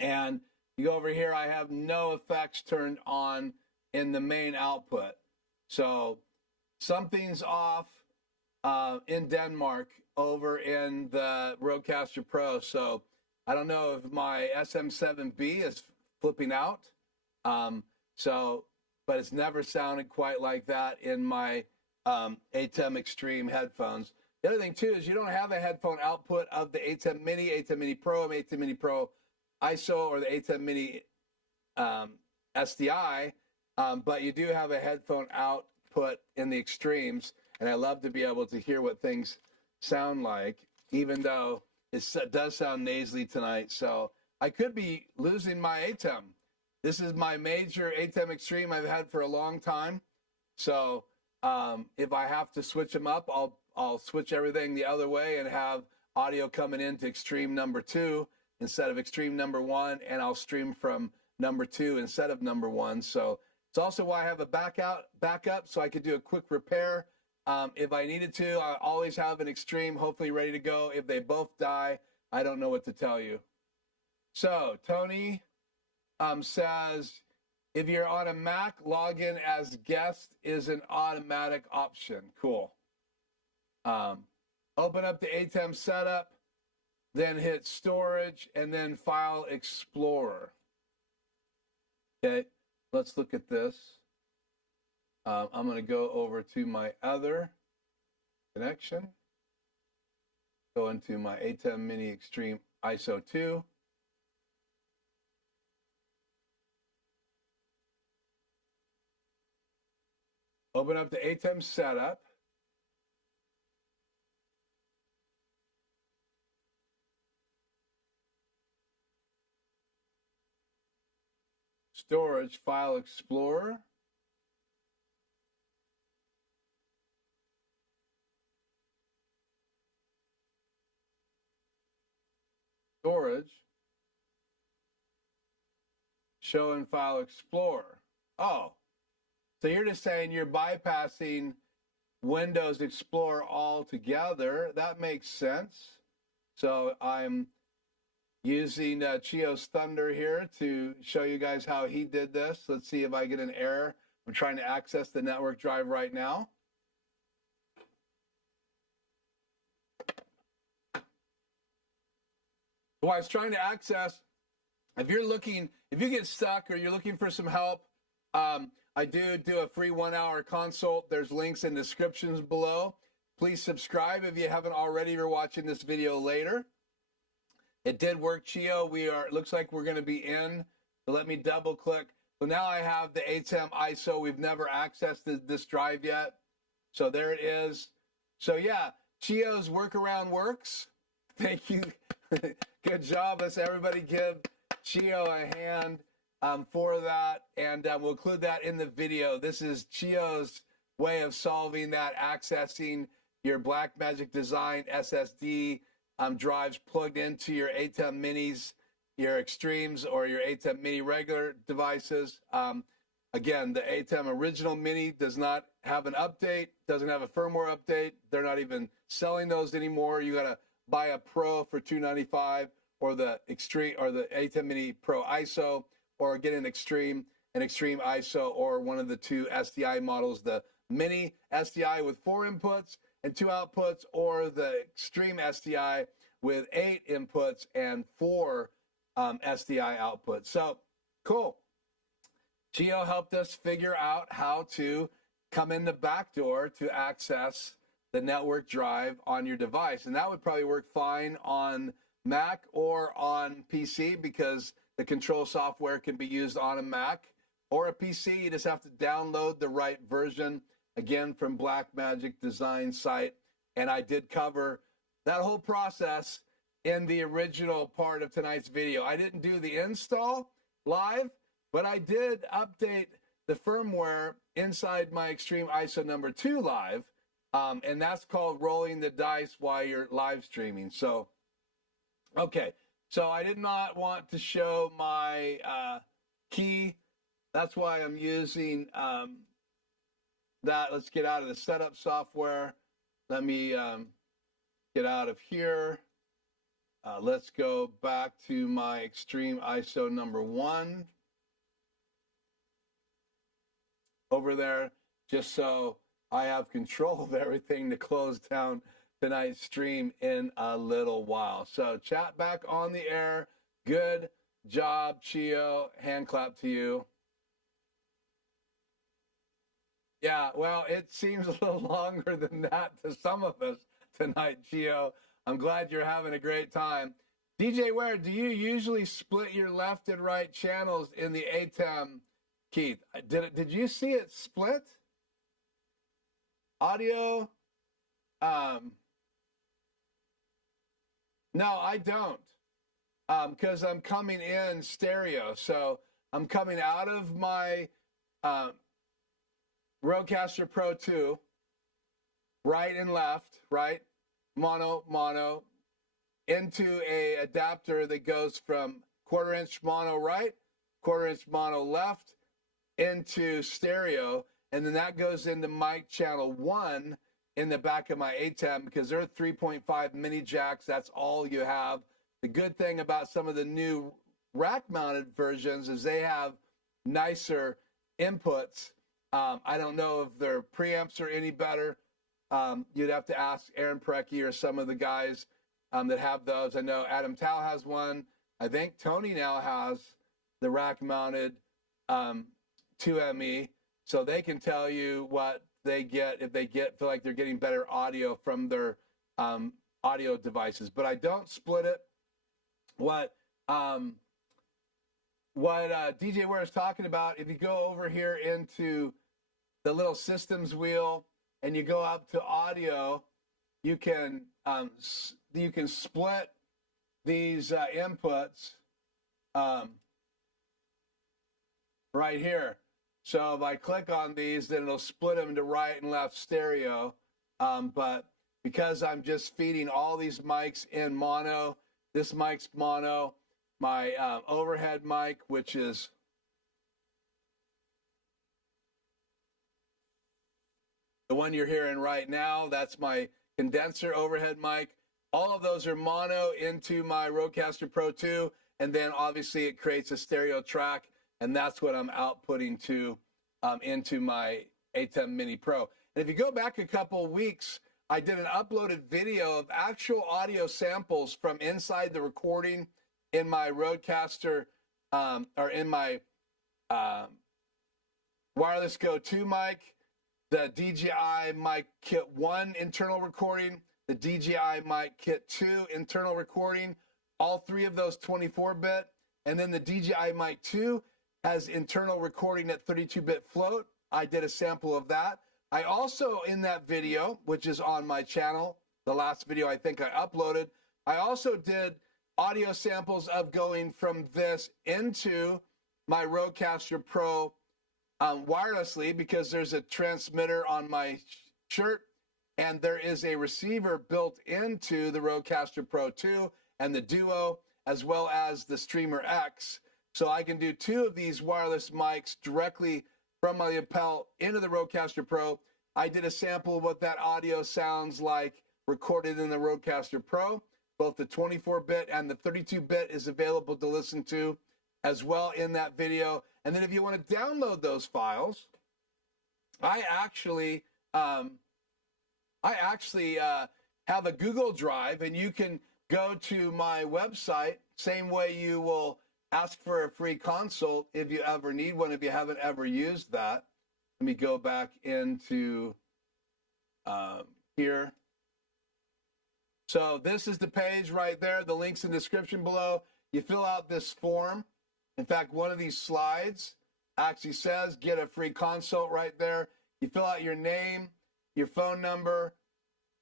And you go over here, I have no effects turned on in the main output. So something's off in Denmark over in the Rodecaster Pro. So I don't know if my SM7B is flipping out. But it's never sounded quite like that in my ATEM Extreme headphones. The other thing too is you don't have a headphone output of the ATEM Mini, ATEM Mini Pro, and ATEM Mini Pro ISO, or the ATEM Mini SDI, but you do have a headphone output in the Extremes, and I love to be able to hear what things sound like, even though it does sound nasally tonight. So I could be losing my ATEM. This is my major ATEM Extreme I've had for a long time. So if I have to switch them up, I'll switch everything the other way and have audio coming into Extreme number 2 instead of Extreme number 1, and I'll stream from number 2 instead of number 1. So it's also why I have a backup, so I could do a quick repair if I needed to. I always have an Extreme hopefully ready to go. If they both die, I don't know what to tell you. So Tony says, if you're on a Mac, login as guest is an automatic option. Cool. Open up the ATEM setup, then hit storage, and then file explorer. Okay, let's look at this. I'm going to go over to my other connection, go into my ATEM Mini Extreme ISO 2. Open up the ATEM setup. Storage, file explorer. Storage. Show in file explorer. Oh, so you're just saying you're bypassing Windows Explorer altogether. That makes sense. So I'm using Chio's Thunder here to show you guys how he did this. Let's see if I get an error. I'm trying to access the network drive right now. Well, I was trying to access, if you get stuck or you're looking for some help, I do a free 1-hour consult. There's links in descriptions below. Please subscribe if you haven't already. You're watching this video later. It did work, Chio. It looks like we're going to be in. So let me double click. So now I have the ATEM ISO. We've never accessed this drive yet. So there it is. So yeah, Chio's workaround works. Thank you. Good job. Let's everybody give Chio a hand for that. And we'll include that in the video. This is Chio's way of solving that, accessing your Blackmagic design SSD drives plugged into your ATEM Minis, your Extremes, or your ATEM Mini regular devices. Again, the ATEM original Mini does not have an update, doesn't have a firmware update. They're not even selling those anymore. You got to buy a Pro for $295, or the Extreme, or the ATEM Mini Pro ISO, or get an Extreme ISO, or one of the two SDI models, the Mini SDI with 4 inputs and 2 outputs, or the Extreme SDI with 8 inputs and 4 SDI outputs. So cool. Chio helped us figure out how to come in the back door to access the network drive on your device. And that would probably work fine on Mac or on PC, because the control software can be used on a Mac or a PC. You just have to download the right version, again, from Blackmagic design site. And I did cover that whole process in the original part of tonight's video. I didn't do the install live, but I did update the firmware inside my Extreme Iso #2 live, and that's called rolling the dice while you're live streaming. So, okay, so I did not want to show my key. That's why I'm using that. Let's get out of the setup software. Let me get out of here. Let's go back to my Extreme Iso #1 over there, just so I have control of everything to close down tonight's stream in a little while. So chat back on the air. Good job, Chio. Hand clap to you. Yeah, well, it seems a little longer than that to some of us tonight, Chio. I'm glad you're having a great time. DJ Ware, do you usually split your left and right channels in the ATEM, Keith? Did you see it split? Audio? No, I don't, because I'm coming in stereo. So I'm coming out of my Rodecaster Pro 2, right and left, right? Mono, mono, into a adapter that goes from 1/4 inch mono right, 1/4 inch mono left, into stereo, and then that goes into mic channel 1 in the back of my ATEM, because they're 3.5 mini jacks. That's all you have. The good thing about some of the new rack mounted versions is they have nicer inputs. I don't know if their preamps are any better. You'd have to ask Aaron Precky or some of the guys that have those. I know Adam Tao has one. I think Tony now has the rack-mounted 2ME, so they can tell you what they get, if they feel like they're getting better audio from their audio devices. But I don't split it. What DJ Ware is talking about, if you go over here into the little systems wheel and you go up to audio, you can split these inputs right here. So if I click on these, then it'll split them into right and left stereo. But because I'm just feeding all these mics in mono, this mic's mono, my overhead mic, which is the one you're hearing right now, that's my condenser overhead mic. All of those are mono into my Rodecaster Pro 2, and then obviously it creates a stereo track, and that's what I'm outputting to into my ATEM Mini Pro. And if you go back a couple weeks, I did an uploaded video of actual audio samples from inside the recording in my Rodecaster, or in my Wireless Go 2 mic, the DJI Mic Kit 1 internal recording, the DJI Mic Kit 2 internal recording, all three of those 24-bit, and then the DJI Mic 2 has internal recording at 32-bit float. I did a sample of that. I also, in that video, which is on my channel, the last video I think I uploaded, I also did audio samples of going from this into my Rodecaster Pro wirelessly, because there's a transmitter on my shirt and there is a receiver built into the Rodecaster Pro 2 and the Duo, as well as the Streamer X. So I can do two of these wireless mics directly from my lapel into the Rodecaster Pro. I did a sample of what that audio sounds like recorded in the Rodecaster Pro. Both the 24-bit and the 32-bit is available to listen to as well in that video. And then if you want to download those files, I actually have a Google Drive, and you can go to my website, same way you will ask for a free consult if you ever need one, if you haven't ever used that. Let me go back into here. So this is the page right there. The link's in the description below. You fill out this form. In fact, one of these slides actually says get a free consult right there. You fill out your name, your phone number,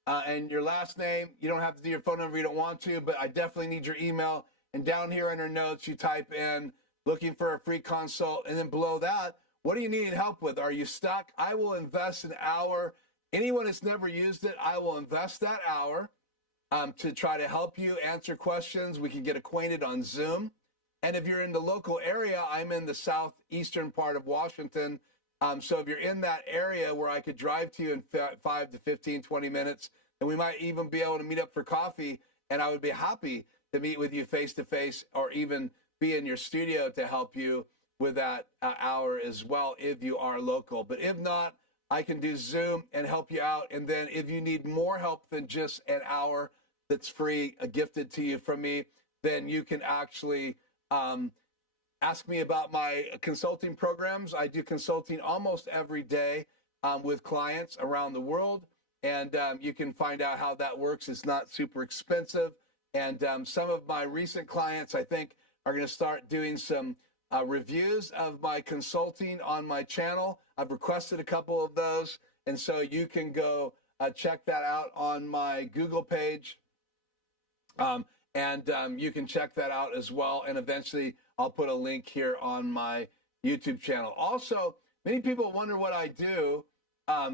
and your last name. You don't have to do your phone number if you don't want to, but I definitely need your email. And down here under notes, you type in looking for a free consult. And then below that, what do you need help with? Are you stuck? I will invest an hour. Anyone that's never used it, I will invest that hour to try to help you answer questions. We can get acquainted on Zoom. And if you're in the local area, I'm in the southeastern part of Washington. So if you're in that area where I could drive to you in 5 to 15, 20 minutes, and we might even be able to meet up for coffee, and I would be happy to meet with you face-to-face or even be in your studio to help you with that hour as well if you are local. But if not, I can do Zoom and help you out. And then if you need more help than just an hour that's free, gifted to you from me, then you can actually ask me about my consulting programs. I do consulting almost every day with clients around the world, and you can find out how that works. It's not super expensive, and some of my recent clients, I think, are going to start doing some reviews of my consulting on my channel. I've requested a couple of those, and so you can go check that out on my Google page, and you can check that out as well, and eventually I'll put a link here on my YouTube channel. Also, many people wonder what I do.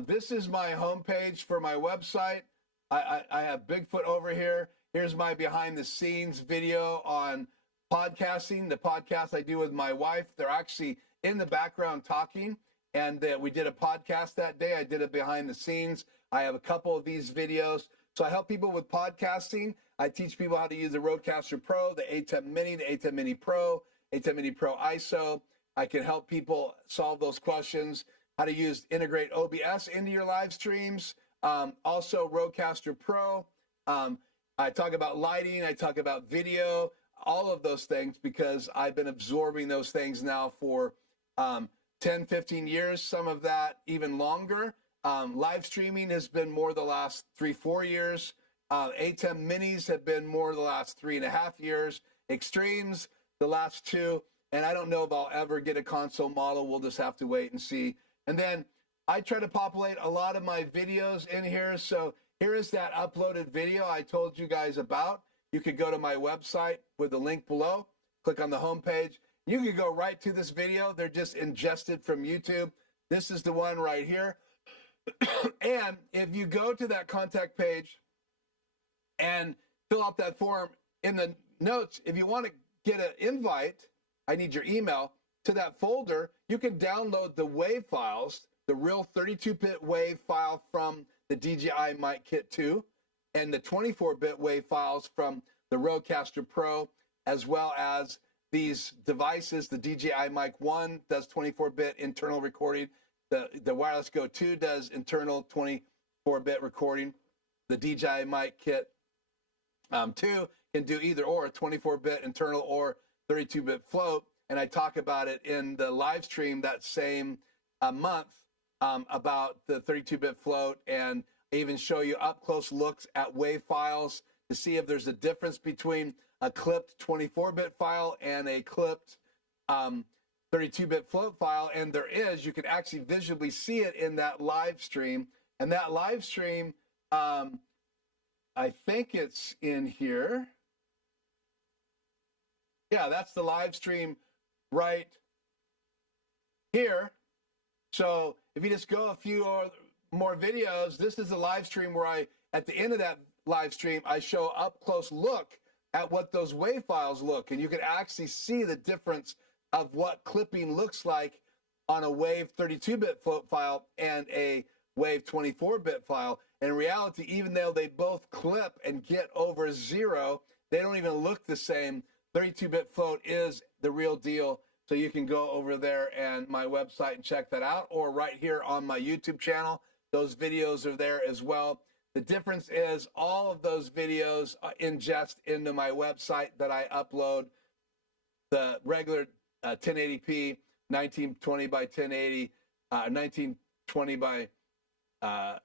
This is my homepage for my website. I have Bigfoot over here. Here's my behind the scenes video on podcasting, the podcast I do with my wife. They're actually in the background talking, and we did a podcast that day. I did it behind the scenes. I have a couple of these videos. So I help people with podcasting. I teach people how to use the Rodecaster Pro, the ATEM Mini, the ATEM Mini Pro, ATEM MINI Pro ISO. I can help people solve those questions, how to integrate OBS into your live streams. Also Rodecaster Pro. I talk about lighting, I talk about video, all of those things, because I've been absorbing those things now for 10, 15 years, some of that even longer. Live streaming has been more the last 3, 4 years. ATEM Minis have been more the last 3.5 years. Extremes, the last 2. And I don't know if I'll ever get a console model. We'll just have to wait and see. And then I try to populate a lot of my videos in here. So here is that uploaded video I told you guys about. You could go to my website with the link below, click on the homepage. You can go right to this video. They're just ingested from YouTube. This is the one right here. And if you go to that contact page and fill out that form in the notes, if you want to get an invite, I need your email to that folder. You can download the WAV files, the real 32-bit WAV file from the DJI Mic Kit 2, and the 24-bit WAV files from the Rodecaster Pro, as well as these devices. The DJI Mic 1 does 24-bit internal recording. The Wireless Go 2 does internal 24-bit recording. The DJI Mic Kit 2 can do either or, 24-bit internal or 32-bit float. And I talk about it in the live stream that same month about the 32-bit float, and even show you up-close looks at WAV files to see if there's a difference between a clipped 24-bit file and a clipped 32-bit float file. And there is. You can actually visually see it in that live stream. And that live stream, I think it's in here. Yeah, that's the live stream right here. So if you just go a few more videos, this is a live stream where at the end of that live stream, I show up close look at what those WAV files look. And you can actually see the difference of what clipping looks like on a WAV 32-bit float file and a WAV 24-bit file. In reality, even though they both clip and get over 0, they don't even look the same. 32-bit float is the real deal. So you can go over there and my website and check that out, or right here on my YouTube channel. Those videos are there as well. The difference is all of those videos ingest into my website that I upload. The regular 1080p, 1920 by 1080, 1920 by,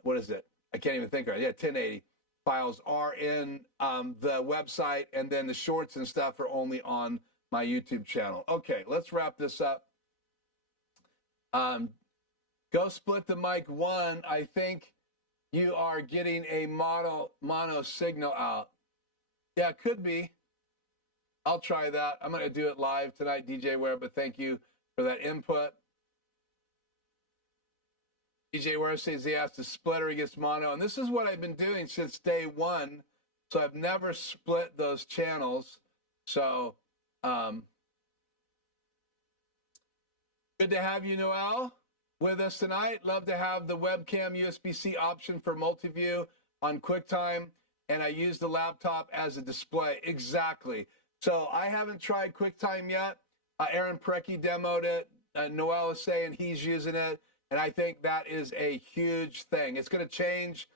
what is it? I can't even think right. Yeah, 1080. files are in the website, and then the shorts and stuff are only on my YouTube channel. Okay, let's wrap this up. Go split the mic 1. I think you are getting a mono signal out. Yeah, it could be. I'll try that. I'm going to do it live tonight, DJ Ware, but thank you for that input. DJ Ware says he has to split or he gets mono, and this is what I've been doing since day 1, so I've never split those channels. So good to have you, Noel, with us tonight. Love to have the webcam USB-C option for multi-view on QuickTime, and I use the laptop as a display. Exactly. So I haven't tried QuickTime yet. Aaron Precky demoed it. Noel is saying he's using it, and I think that is a huge thing. It's going to change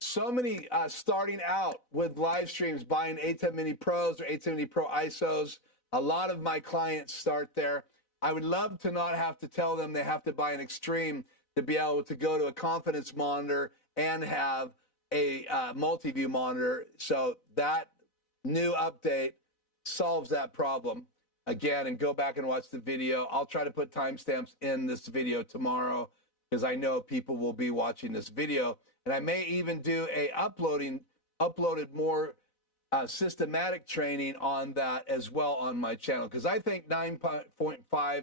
so many starting out with live streams, buying ATEM Mini Pros or ATEM Mini Pro ISOs. A lot of my clients start there. I would love to not have to tell them they have to buy an Extreme to be able to go to a confidence monitor and have a multi-view monitor. So that new update solves that problem again. And go back and watch the video. I'll try to put timestamps in this video tomorrow because I know people will be watching this video. And I may even do a uploaded more systematic training on that as well on my channel, because I think 9.5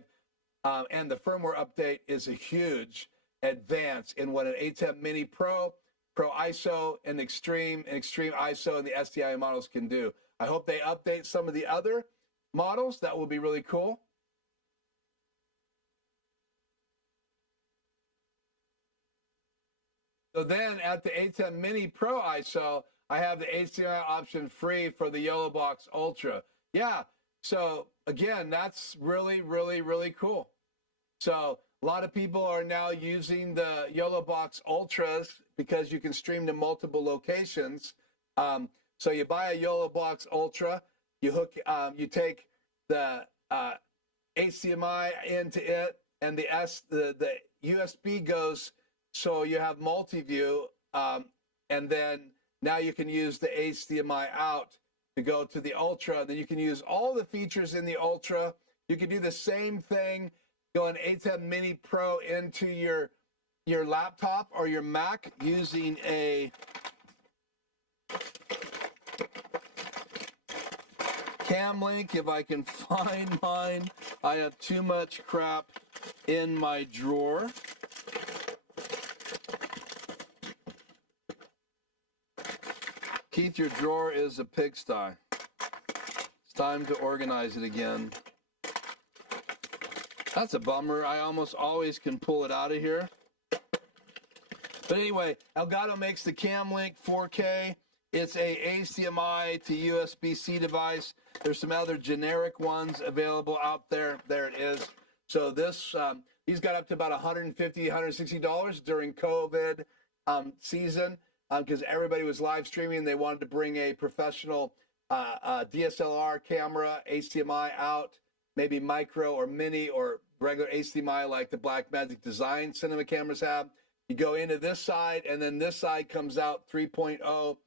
and the firmware update is a huge advance in what an ATEM Mini Pro, Pro ISO, and Extreme ISO, and the STI models can do. I hope they update some of the other models. That will be really cool. So then at the ATEM Mini Pro ISO, I have the HDMI option free for the Yellow Box Ultra. Yeah, so again, that's really, really, really cool. So a lot of people are now using the Yellow Box Ultras because you can stream to multiple locations. So you buy a Yellow Box Ultra, you hook, you take the HDMI into it, and the USB goes, so you have multi-view, and then now you can use the HDMI out to go to the Ultra. Then you can use all the features in the Ultra. You can do the same thing, go an ATEM Mini Pro into your laptop or your Mac using a Cam Link. If I can find mine, I have too much crap in my drawer. Keith, your drawer is a pigsty. It's time to organize it again. That's a bummer. I almost always can pull it out of here. But anyway, Elgato makes the Cam Link 4K. It's a HDMI to USB-C device. There's some other generic ones available out there. There it is. So this, these got up to about $150, $160 during COVID season. Because everybody was live streaming. They wanted to bring a professional DSLR camera, HDMI out, maybe micro or mini or regular HDMI like the Blackmagic design cinema cameras have. You go into this side, and then this side comes out 3.0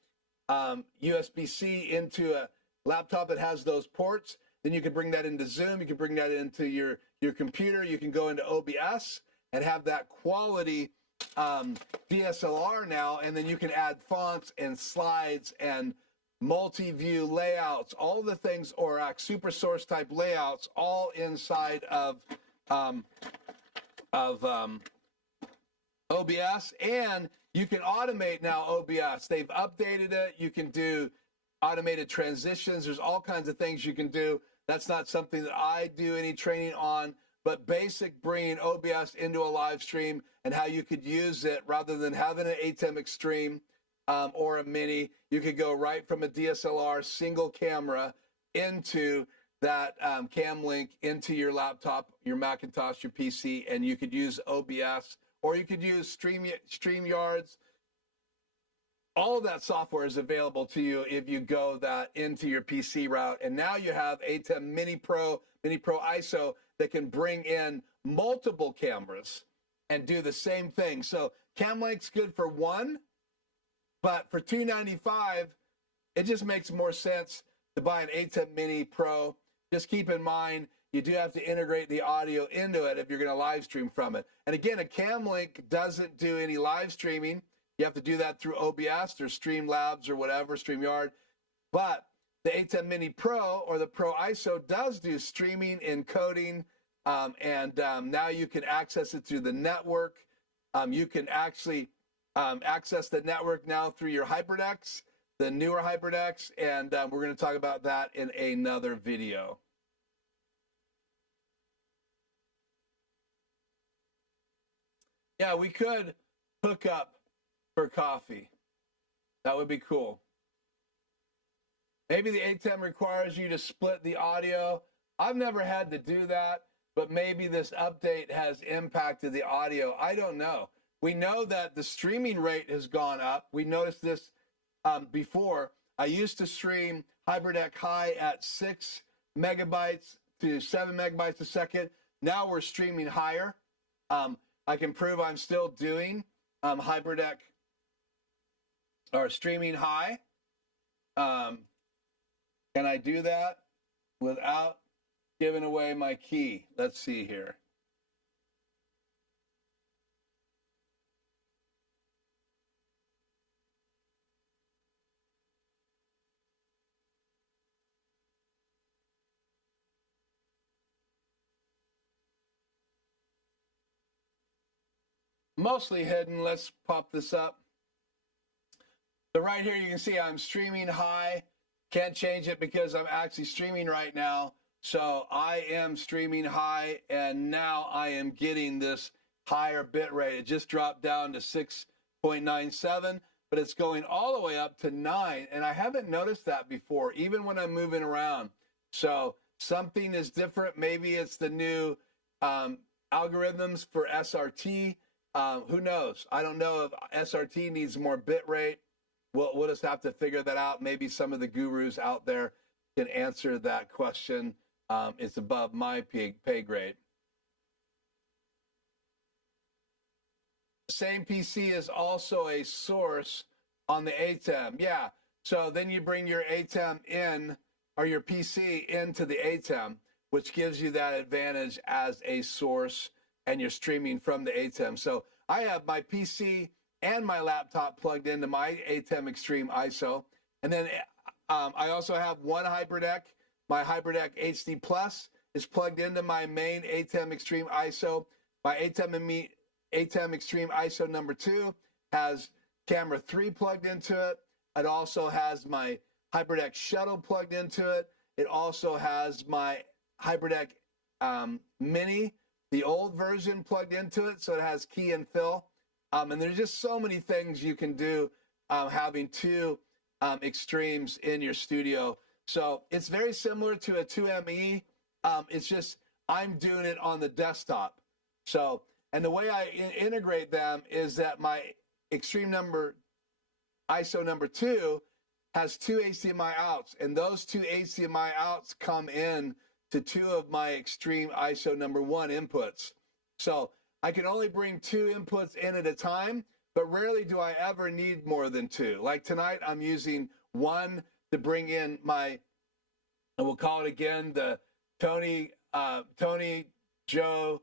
USB-C into a laptop that has those ports. Then you can bring that into Zoom. You can bring that into your computer. You can go into OBS and have that quality DSLR now, and then you can add fonts and slides and multi-view layouts, all the things, or super source type layouts, all inside of OBS. And you can automate now OBS. They've updated it. You can do automated transitions. There's all kinds of things you can do. That's not something that I do any training on, but basic bringing OBS into a live stream and how you could use it rather than having an ATEM Extreme or a Mini. You could go right from a DSLR single camera into that Cam Link into your laptop, your Macintosh, your PC, and you could use OBS, or you could use StreamYards. All of that software is available to you if you go that into your PC route. And now you have ATEM Mini Pro, Mini Pro ISO that can bring in multiple cameras and do the same thing. So Cam Link's good for one, But for $295, it just makes more sense to buy an ATEM Mini Pro. Just keep in mind, you do have to integrate the audio into it if you're going to live stream from it. And again, a Cam Link doesn't do any live streaming. You have to do that through OBS or Streamlabs or whatever, StreamYard. But the ATEM Mini Pro or the Pro ISO does do streaming, encoding, and now you can access it through the network. You can actually access the network now through your HyperDecks, the newer HyperDecks, and we're going to talk about that in another video. Yeah, we could hook up for coffee. That would be cool. Maybe the ATEM requires you to split the audio. I've never had to do that, but maybe this update has impacted the audio. I don't know. We know that the streaming rate has gone up. We noticed this before. I used to stream HyperDeck High at 6 megabytes to 7 megabytes a second. Now we're streaming higher. I can prove I'm still doing HyperDeck or streaming high. Can I do that without giving away my key? Let's see here. Mostly hidden. Let's pop this up. So right here you can see I'm streaming high. Can't change it because I'm actually streaming right now. So I am streaming high, and now I am getting this higher bit rate. It just dropped down to 6.97, but it's going all the way up to 9. And I haven't noticed that before, even when I'm moving around. So something is different. Maybe it's the new algorithms for SRT. Who knows? I don't know if SRT needs more bit rate. We'll just have to figure that out. Maybe some of the gurus out there can answer that question. It's above my pay grade. Same PC is also a source on the ATEM. Yeah, so then you bring your ATEM in, or your PC into the ATEM, which gives you that advantage as a source, and you're streaming from the ATEM. So I have my PC and my laptop plugged into my ATEM Extreme Iso. And then I also have one HyperDeck. My HyperDeck HD Plus is plugged into my main ATEM Extreme Iso. My ATEM Extreme Iso number 2 has camera 3 plugged into it. It also has my HyperDeck Shuttle plugged into it. It also has my HyperDeck Mini, the old version, plugged into it, so it has key and fill. And there's just so many things you can do having two extremes in your studio. So it's very similar to a 2ME. It's just I'm doing it on the desktop. So, and the way I integrate them is that my Extreme ISO number 2 has 2 HDMI outs, and those 2 HDMI outs come in to 2 of my Extreme ISO number 1 inputs. So I can only bring 2 inputs in at a time, but rarely do I ever need more than 2. Like tonight, I'm using 1 to bring in my, and we'll call it again, the Tony Joe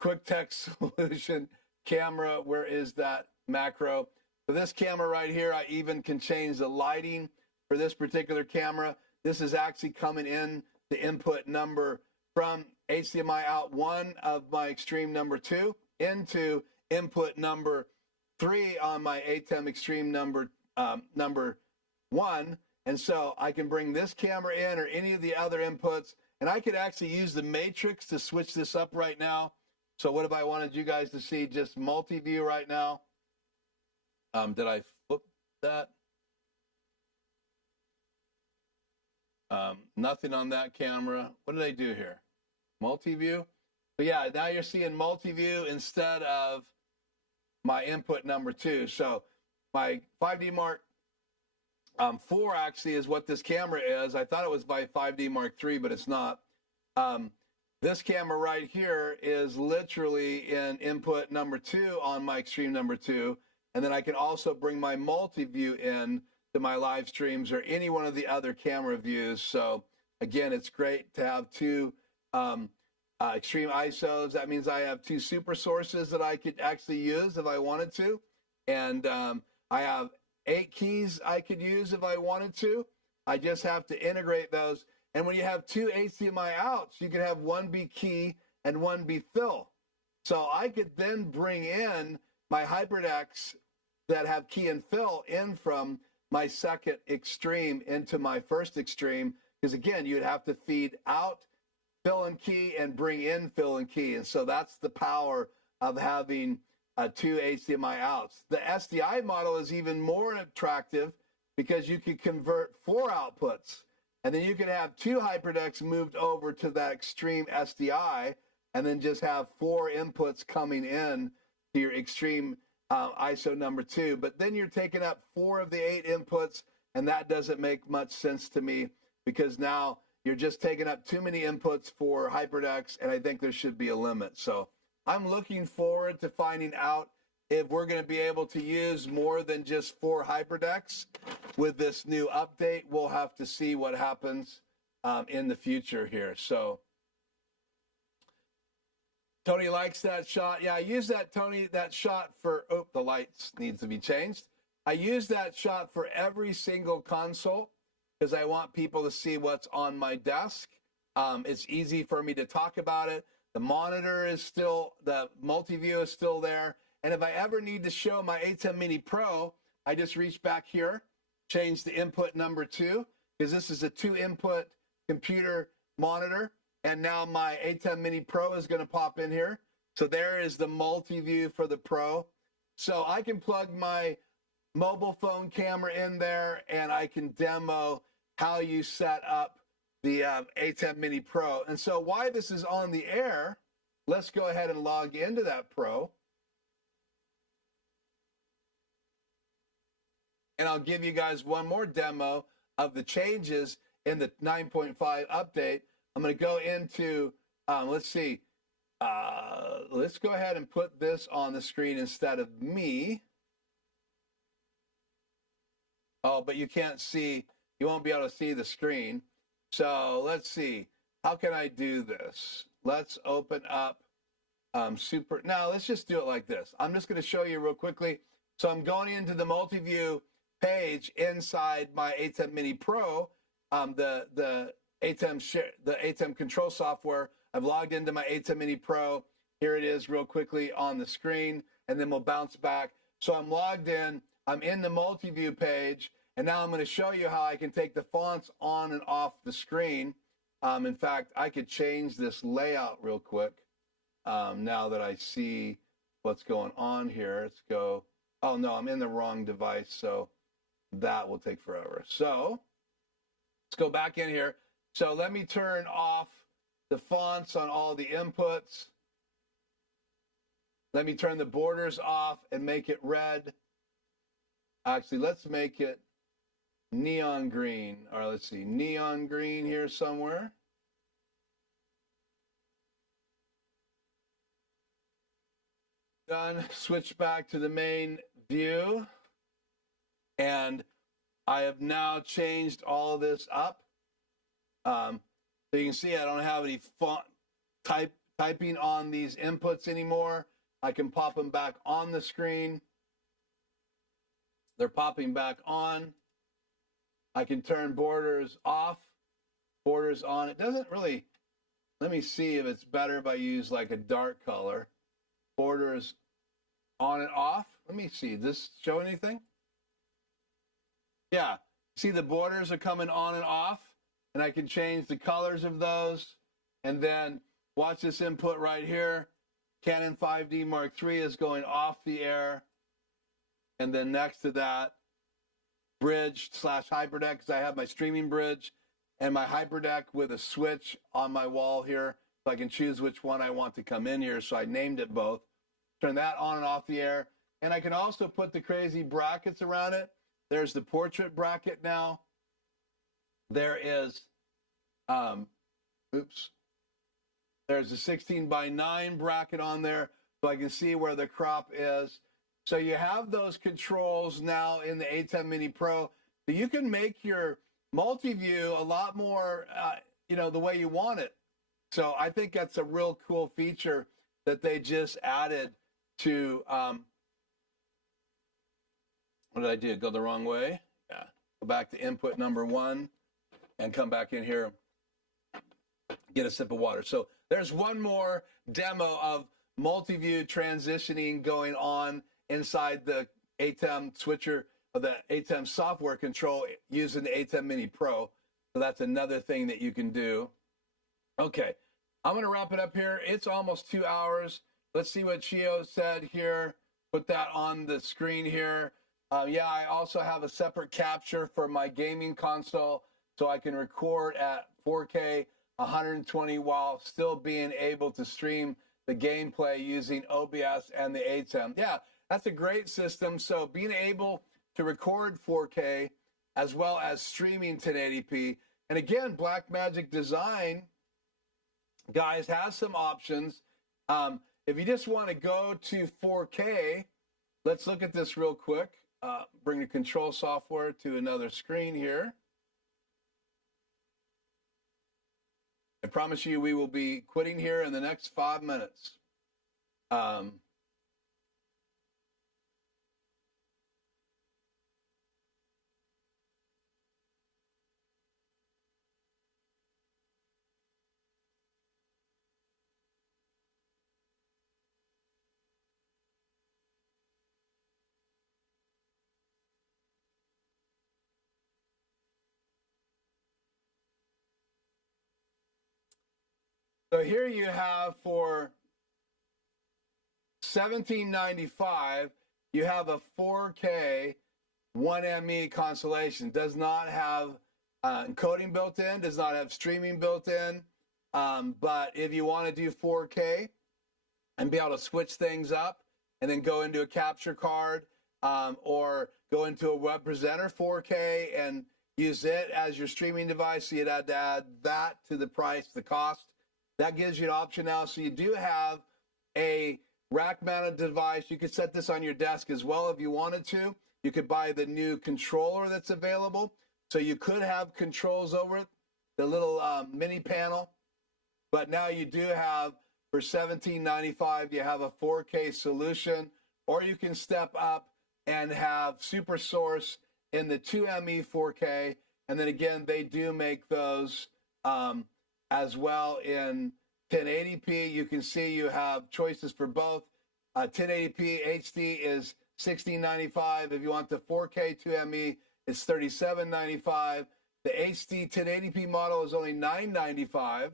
Quick Tech Solution camera. Where is that macro? For this camera right here, I even can change the lighting for this particular camera. This is actually coming in the input number from HDMI out 1 of my Extreme number 2 into input number 3 on my ATEM Extreme number 1. And so I can bring this camera in or any of the other inputs, and I could actually use the matrix to switch this up right now. So what if I wanted you guys to see just multi-view right now? Did I flip that? Nothing on that camera. What did I do here? Multi-view. But yeah, now you're seeing multi-view instead of my input number 2. So my 5D Mark IV actually is what this camera is. I thought it was my 5D Mark III, but it's not. This camera right here is literally in input number 2 on my Extreme number 2. And then I can also bring my multi-view in to my live streams or any one of the other camera views. So again, it's great to have two extreme ISOs. That means I have two super sources that I could actually use if I wanted to. And I have 8 keys I could use if I wanted to. I just have to integrate those. And when you have 2 HDMI outs, you can have one be key and one be fill. So I could then bring in my HyperDecks that have key and fill in from my second Extreme into my first Extreme, because again, you'd have to feed out fill and key and bring in fill and key. And so that's the power of having 2 HDMI outs. The SDI model is even more attractive because you could convert 4 outputs, and then you could have 2 HyperDecks moved over to that Extreme SDI, and then just have 4 inputs coming in to your Extreme ISO number 2. But then you're taking up 4 of the 8 inputs, and that doesn't make much sense to me, because now you're just taking up too many inputs for HyperDecks, and I think there should be a limit. So I'm looking forward to finding out if we're going to be able to use more than just 4 HyperDecks with this new update. We'll have to see what happens in the future here. So Tony likes that shot. Yeah, I use that, Tony, that shot for, oh, the lights needs to be changed. I use that shot for every single console because I want people to see what's on my desk. It's easy for me to talk about it. The monitor is still, the multi-view is still there. And if I ever need to show my ATEM Mini Pro, I just reach back here, change the input number 2, because this is a 2-input computer monitor. And now my ATEM Mini Pro is going to pop in here. So there is the multi-view for the Pro. So I can plug my mobile phone camera in there, and I can demo how you set up the ATEM Mini Pro. And so while this is on the air, let's go ahead and log into that Pro. And I'll give you guys one more demo of the changes in the 9.5 update. I'm going to go into, let's see, let's go ahead and put this on the screen instead of me. Oh, but you can't see, you won't be able to see the screen. So let's see, how can I do this? Let's open up now let's just do it like this. I'm just going to show you real quickly. So I'm going into the multi-view page inside my ATEM Mini Pro, the ATEM control software. I've logged into my ATEM Mini Pro. Here it is real quickly on the screen, and then we'll bounce back. So I'm logged in, I'm in the multi-view page, and now I'm going to show you how I can take the fonts on and off the screen. In fact, I could change this layout real quick now that I see what's going on here. Let's go, oh no, I'm in the wrong device, so that will take forever. So let's go back in here. So let me turn off the fonts on all the inputs. Let me turn the borders off and make it red. Actually, let's make it neon green. Or let's see, neon green here somewhere. Done. Switch back to the main view. And I have now changed all this up. So you can see I don't have any font typing on these inputs anymore. I can pop them back on the screen. They're popping back on. I can turn borders off, borders on. It doesn't really, let me see if it's better if I use like a dark color. Borders on and off. Let me see, does this show anything? Yeah, see the borders are coming on and off, and I can change the colors of those. And then watch this input right here. Canon 5D Mark III is going off the air. And then next to that, bridge / HyperDeck, because I have my streaming bridge and my HyperDeck with a switch on my wall here. So I can choose which one I want to come in here. So I named it both. Turn that on and off the air. And I can also put the crazy brackets around it. There's the portrait bracket now. There is, there's a 16:9 bracket on there, so I can see where the crop is. So you have those controls now in the ATEM Mini Pro. So you can make your multi-view a lot more, you know, the way you want it. So I think that's a real cool feature that they just added to, what did I do? Go the wrong way? Yeah. Go back to input number 1 and come back in here, get a sip of water. So there's one more demo of multi-view transitioning going on inside the ATEM switcher, or the ATEM software control using the ATEM Mini Pro. So that's another thing that you can do. Okay, I'm going to wrap it up here. It's almost 2 hours. Let's see what Chio said here. Put that on the screen here. Yeah, I also have a separate capture for my gaming console, so I can record at 4K 120 while still being able to stream the gameplay using OBS and the ATEM. Yeah, that's a great system. So being able to record 4K as well as streaming 1080p. And again, Blackmagic Design, guys, has some options. If you just want to go to 4K, let's look at this real quick. Bring the control software to another screen here. I promise you we will be quitting here in the next 5 minutes. So here you have for $17.95, you have a 4K 1ME constellation. Does not have encoding built in, does not have streaming built in. But if you want to do 4K and be able to switch things up and then go into a capture card or go into a web presenter 4K and use it as your streaming device, so you'd have to add that to the price, the cost. That gives you an option now. So you do have a rack-mounted device. You could set this on your desk as well if you wanted to. You could buy the new controller that's available. So you could have controls over it, the little mini panel. But now you do have, for $17.95, you have a 4K solution. Or you can step up and have Super Source in the 2ME 4K. And then again, they do make those as well in 1080p. You can see you have choices for both. 1080p HD is $16.95. If you want the 4K 2ME, it's $37.95. The HD 1080p model is only $9.95,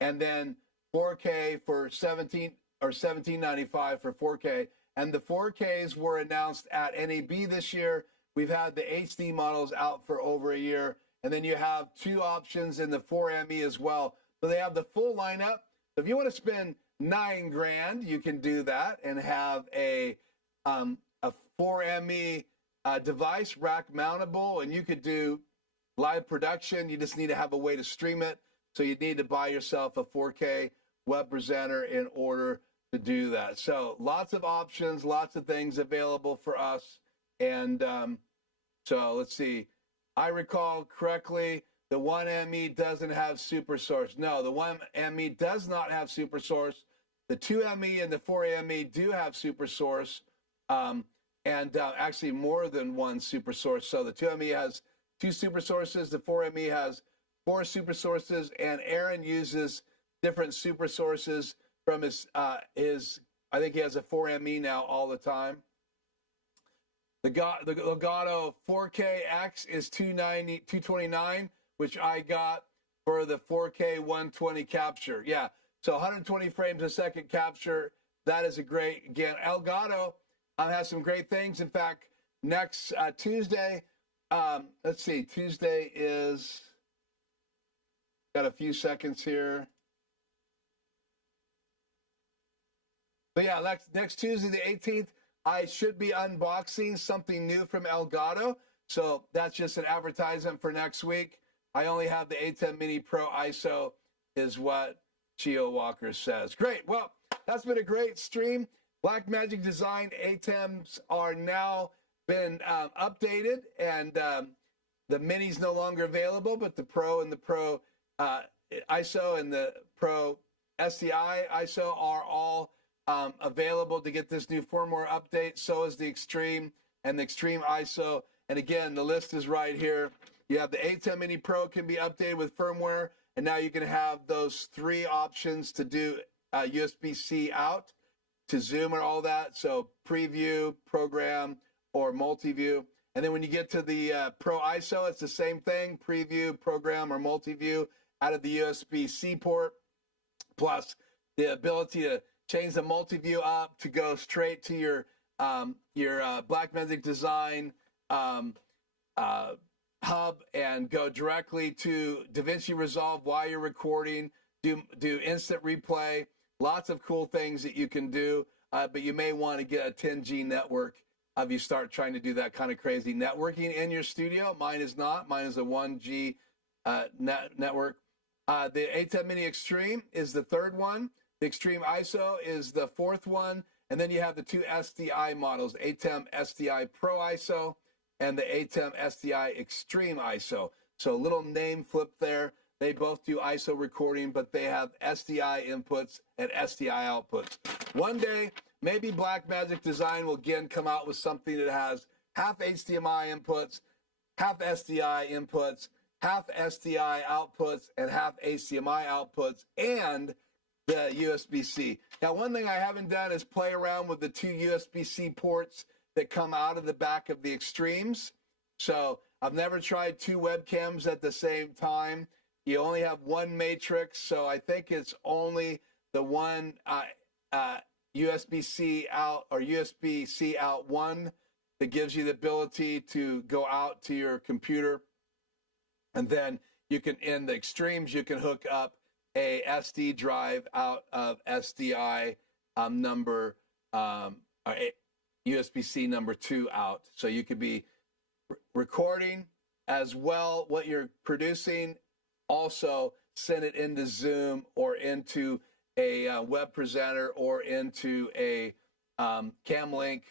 and then 4K for $17.95 for 4K. And the 4Ks were announced at NAB this year. We've had the HD models out for over a year. And then you have 2 options in the 4ME as well. So they have the full lineup. So if you want to spend $9 grand, you can do that and have a 4ME device, rack mountable, and you could do live production. You just need to have a way to stream it. So you need to buy yourself a 4K web presenter in order to do that. So lots of options, lots of things available for us. And so let's see. I recall correctly, the 1ME doesn't have Super Source. No, the 1ME does not have Super Source. The 2ME and the 4ME do have Super Source, and actually more than one Super Source. So the 2ME has 2 Super Sources. The 4ME has 4 Super Sources, and Aaron uses different Super Sources from his I think he has a 4ME now all the time. The Elgato 4KX is $229, which I got for the 4K 120 capture. Yeah, so 120 frames a second capture. That is a great, again, Elgato has some great things. In fact, next Tuesday, let's see, Tuesday is, got a few seconds here. But yeah, next Tuesday, the 18th, I should be unboxing something new from Elgato. So that's just an advertisement for next week. I only have the ATEM Mini Pro ISO is what Chio Walker says. Great. Well, that's been a great stream. Blackmagic design ATEMs are now been updated, and the Mini's no longer available, but the Pro and the Pro ISO and the Pro SDI ISO are all available to get this new firmware update. So is the Extreme and the Extreme ISO. And again, the list is right here. You have the ATEM Mini Pro can be updated with firmware, and now you can have those 3 options to do USB-C out, to zoom and all that. So preview, program, or multi-view. And then when you get to the Pro ISO, it's the same thing, preview, program, or multi-view out of the USB-C port, plus the ability to change the multi-view up to go straight to your Blackmagic design hub and go directly to DaVinci Resolve while you're recording, do instant replay, lots of cool things that you can do, but you may want to get a 10G network if you start trying to do that kind of crazy networking in your studio. Mine is not. Mine is a 1G network. The ATEM Mini Extreme is the 3rd one. The Extreme ISO is the 4th one. And then you have the 2 SDI models, ATEM SDI Pro ISO and the ATEM SDI Extreme ISO. So a little name flip there. They both do ISO recording, but they have SDI inputs and SDI outputs. One day, maybe Blackmagic Design will again come out with something that has half HDMI inputs, half SDI inputs, half SDI outputs, and half HDMI outputs, and the USB-C. Now, one thing I haven't done is play around with the 2 USB-C ports that come out of the back of the Extremes. So I've never tried 2 webcams at the same time. You only have 1 matrix, so I think it's only the one USB-C out or USB-C out 1 that gives you the ability to go out to your computer. And then you can, in the Extremes, you can hook up a SD drive out of SDI number, USB-C number 2 out. So you could be recording as well what you're producing, also send it into Zoom or into a web presenter or into a Camlink,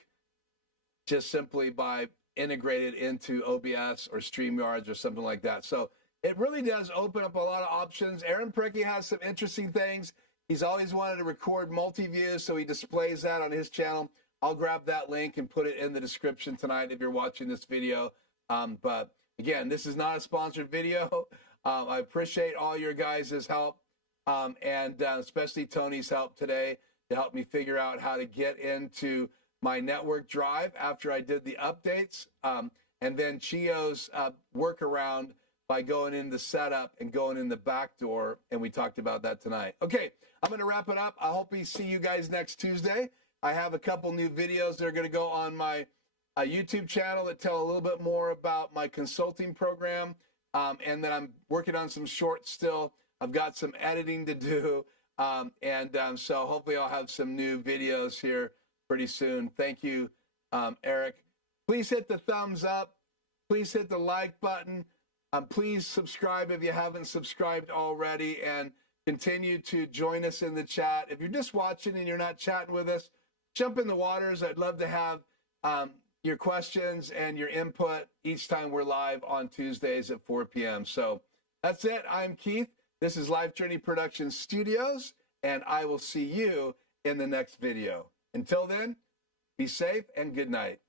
just simply by integrated into OBS or StreamYards or something like that. So it really does open up a lot of options. Aaron Prickey has some interesting things. He's always wanted to record multi-views, so he displays that on his channel. I'll grab that link and put it in the description tonight if you're watching this video. But again, this is not a sponsored video. I appreciate all your guys' help, and especially Tony's help today to help me figure out how to get into my network drive after I did the updates, and then Chio's workaround by going in the setup and going in the back door, and we talked about that tonight. Okay, I'm going to wrap it up. I hope we see you guys next Tuesday. I have a couple new videos that are going to go on my YouTube channel that tell a little bit more about my consulting program, and then I'm working on some shorts still. I've got some editing to do, so hopefully I'll have some new videos here pretty soon. Thank you, Eric. Please hit the thumbs up. Please hit the like button. Please subscribe if you haven't subscribed already, and continue to join us in the chat. If you're just watching and you're not chatting with us, jump in the waters. I'd love to have your questions and your input each time we're live on Tuesdays at 4 p.m. So that's it. I'm Keith. This is Life Journey Production Studios, and I will see you in the next video. Until then, be safe and good night.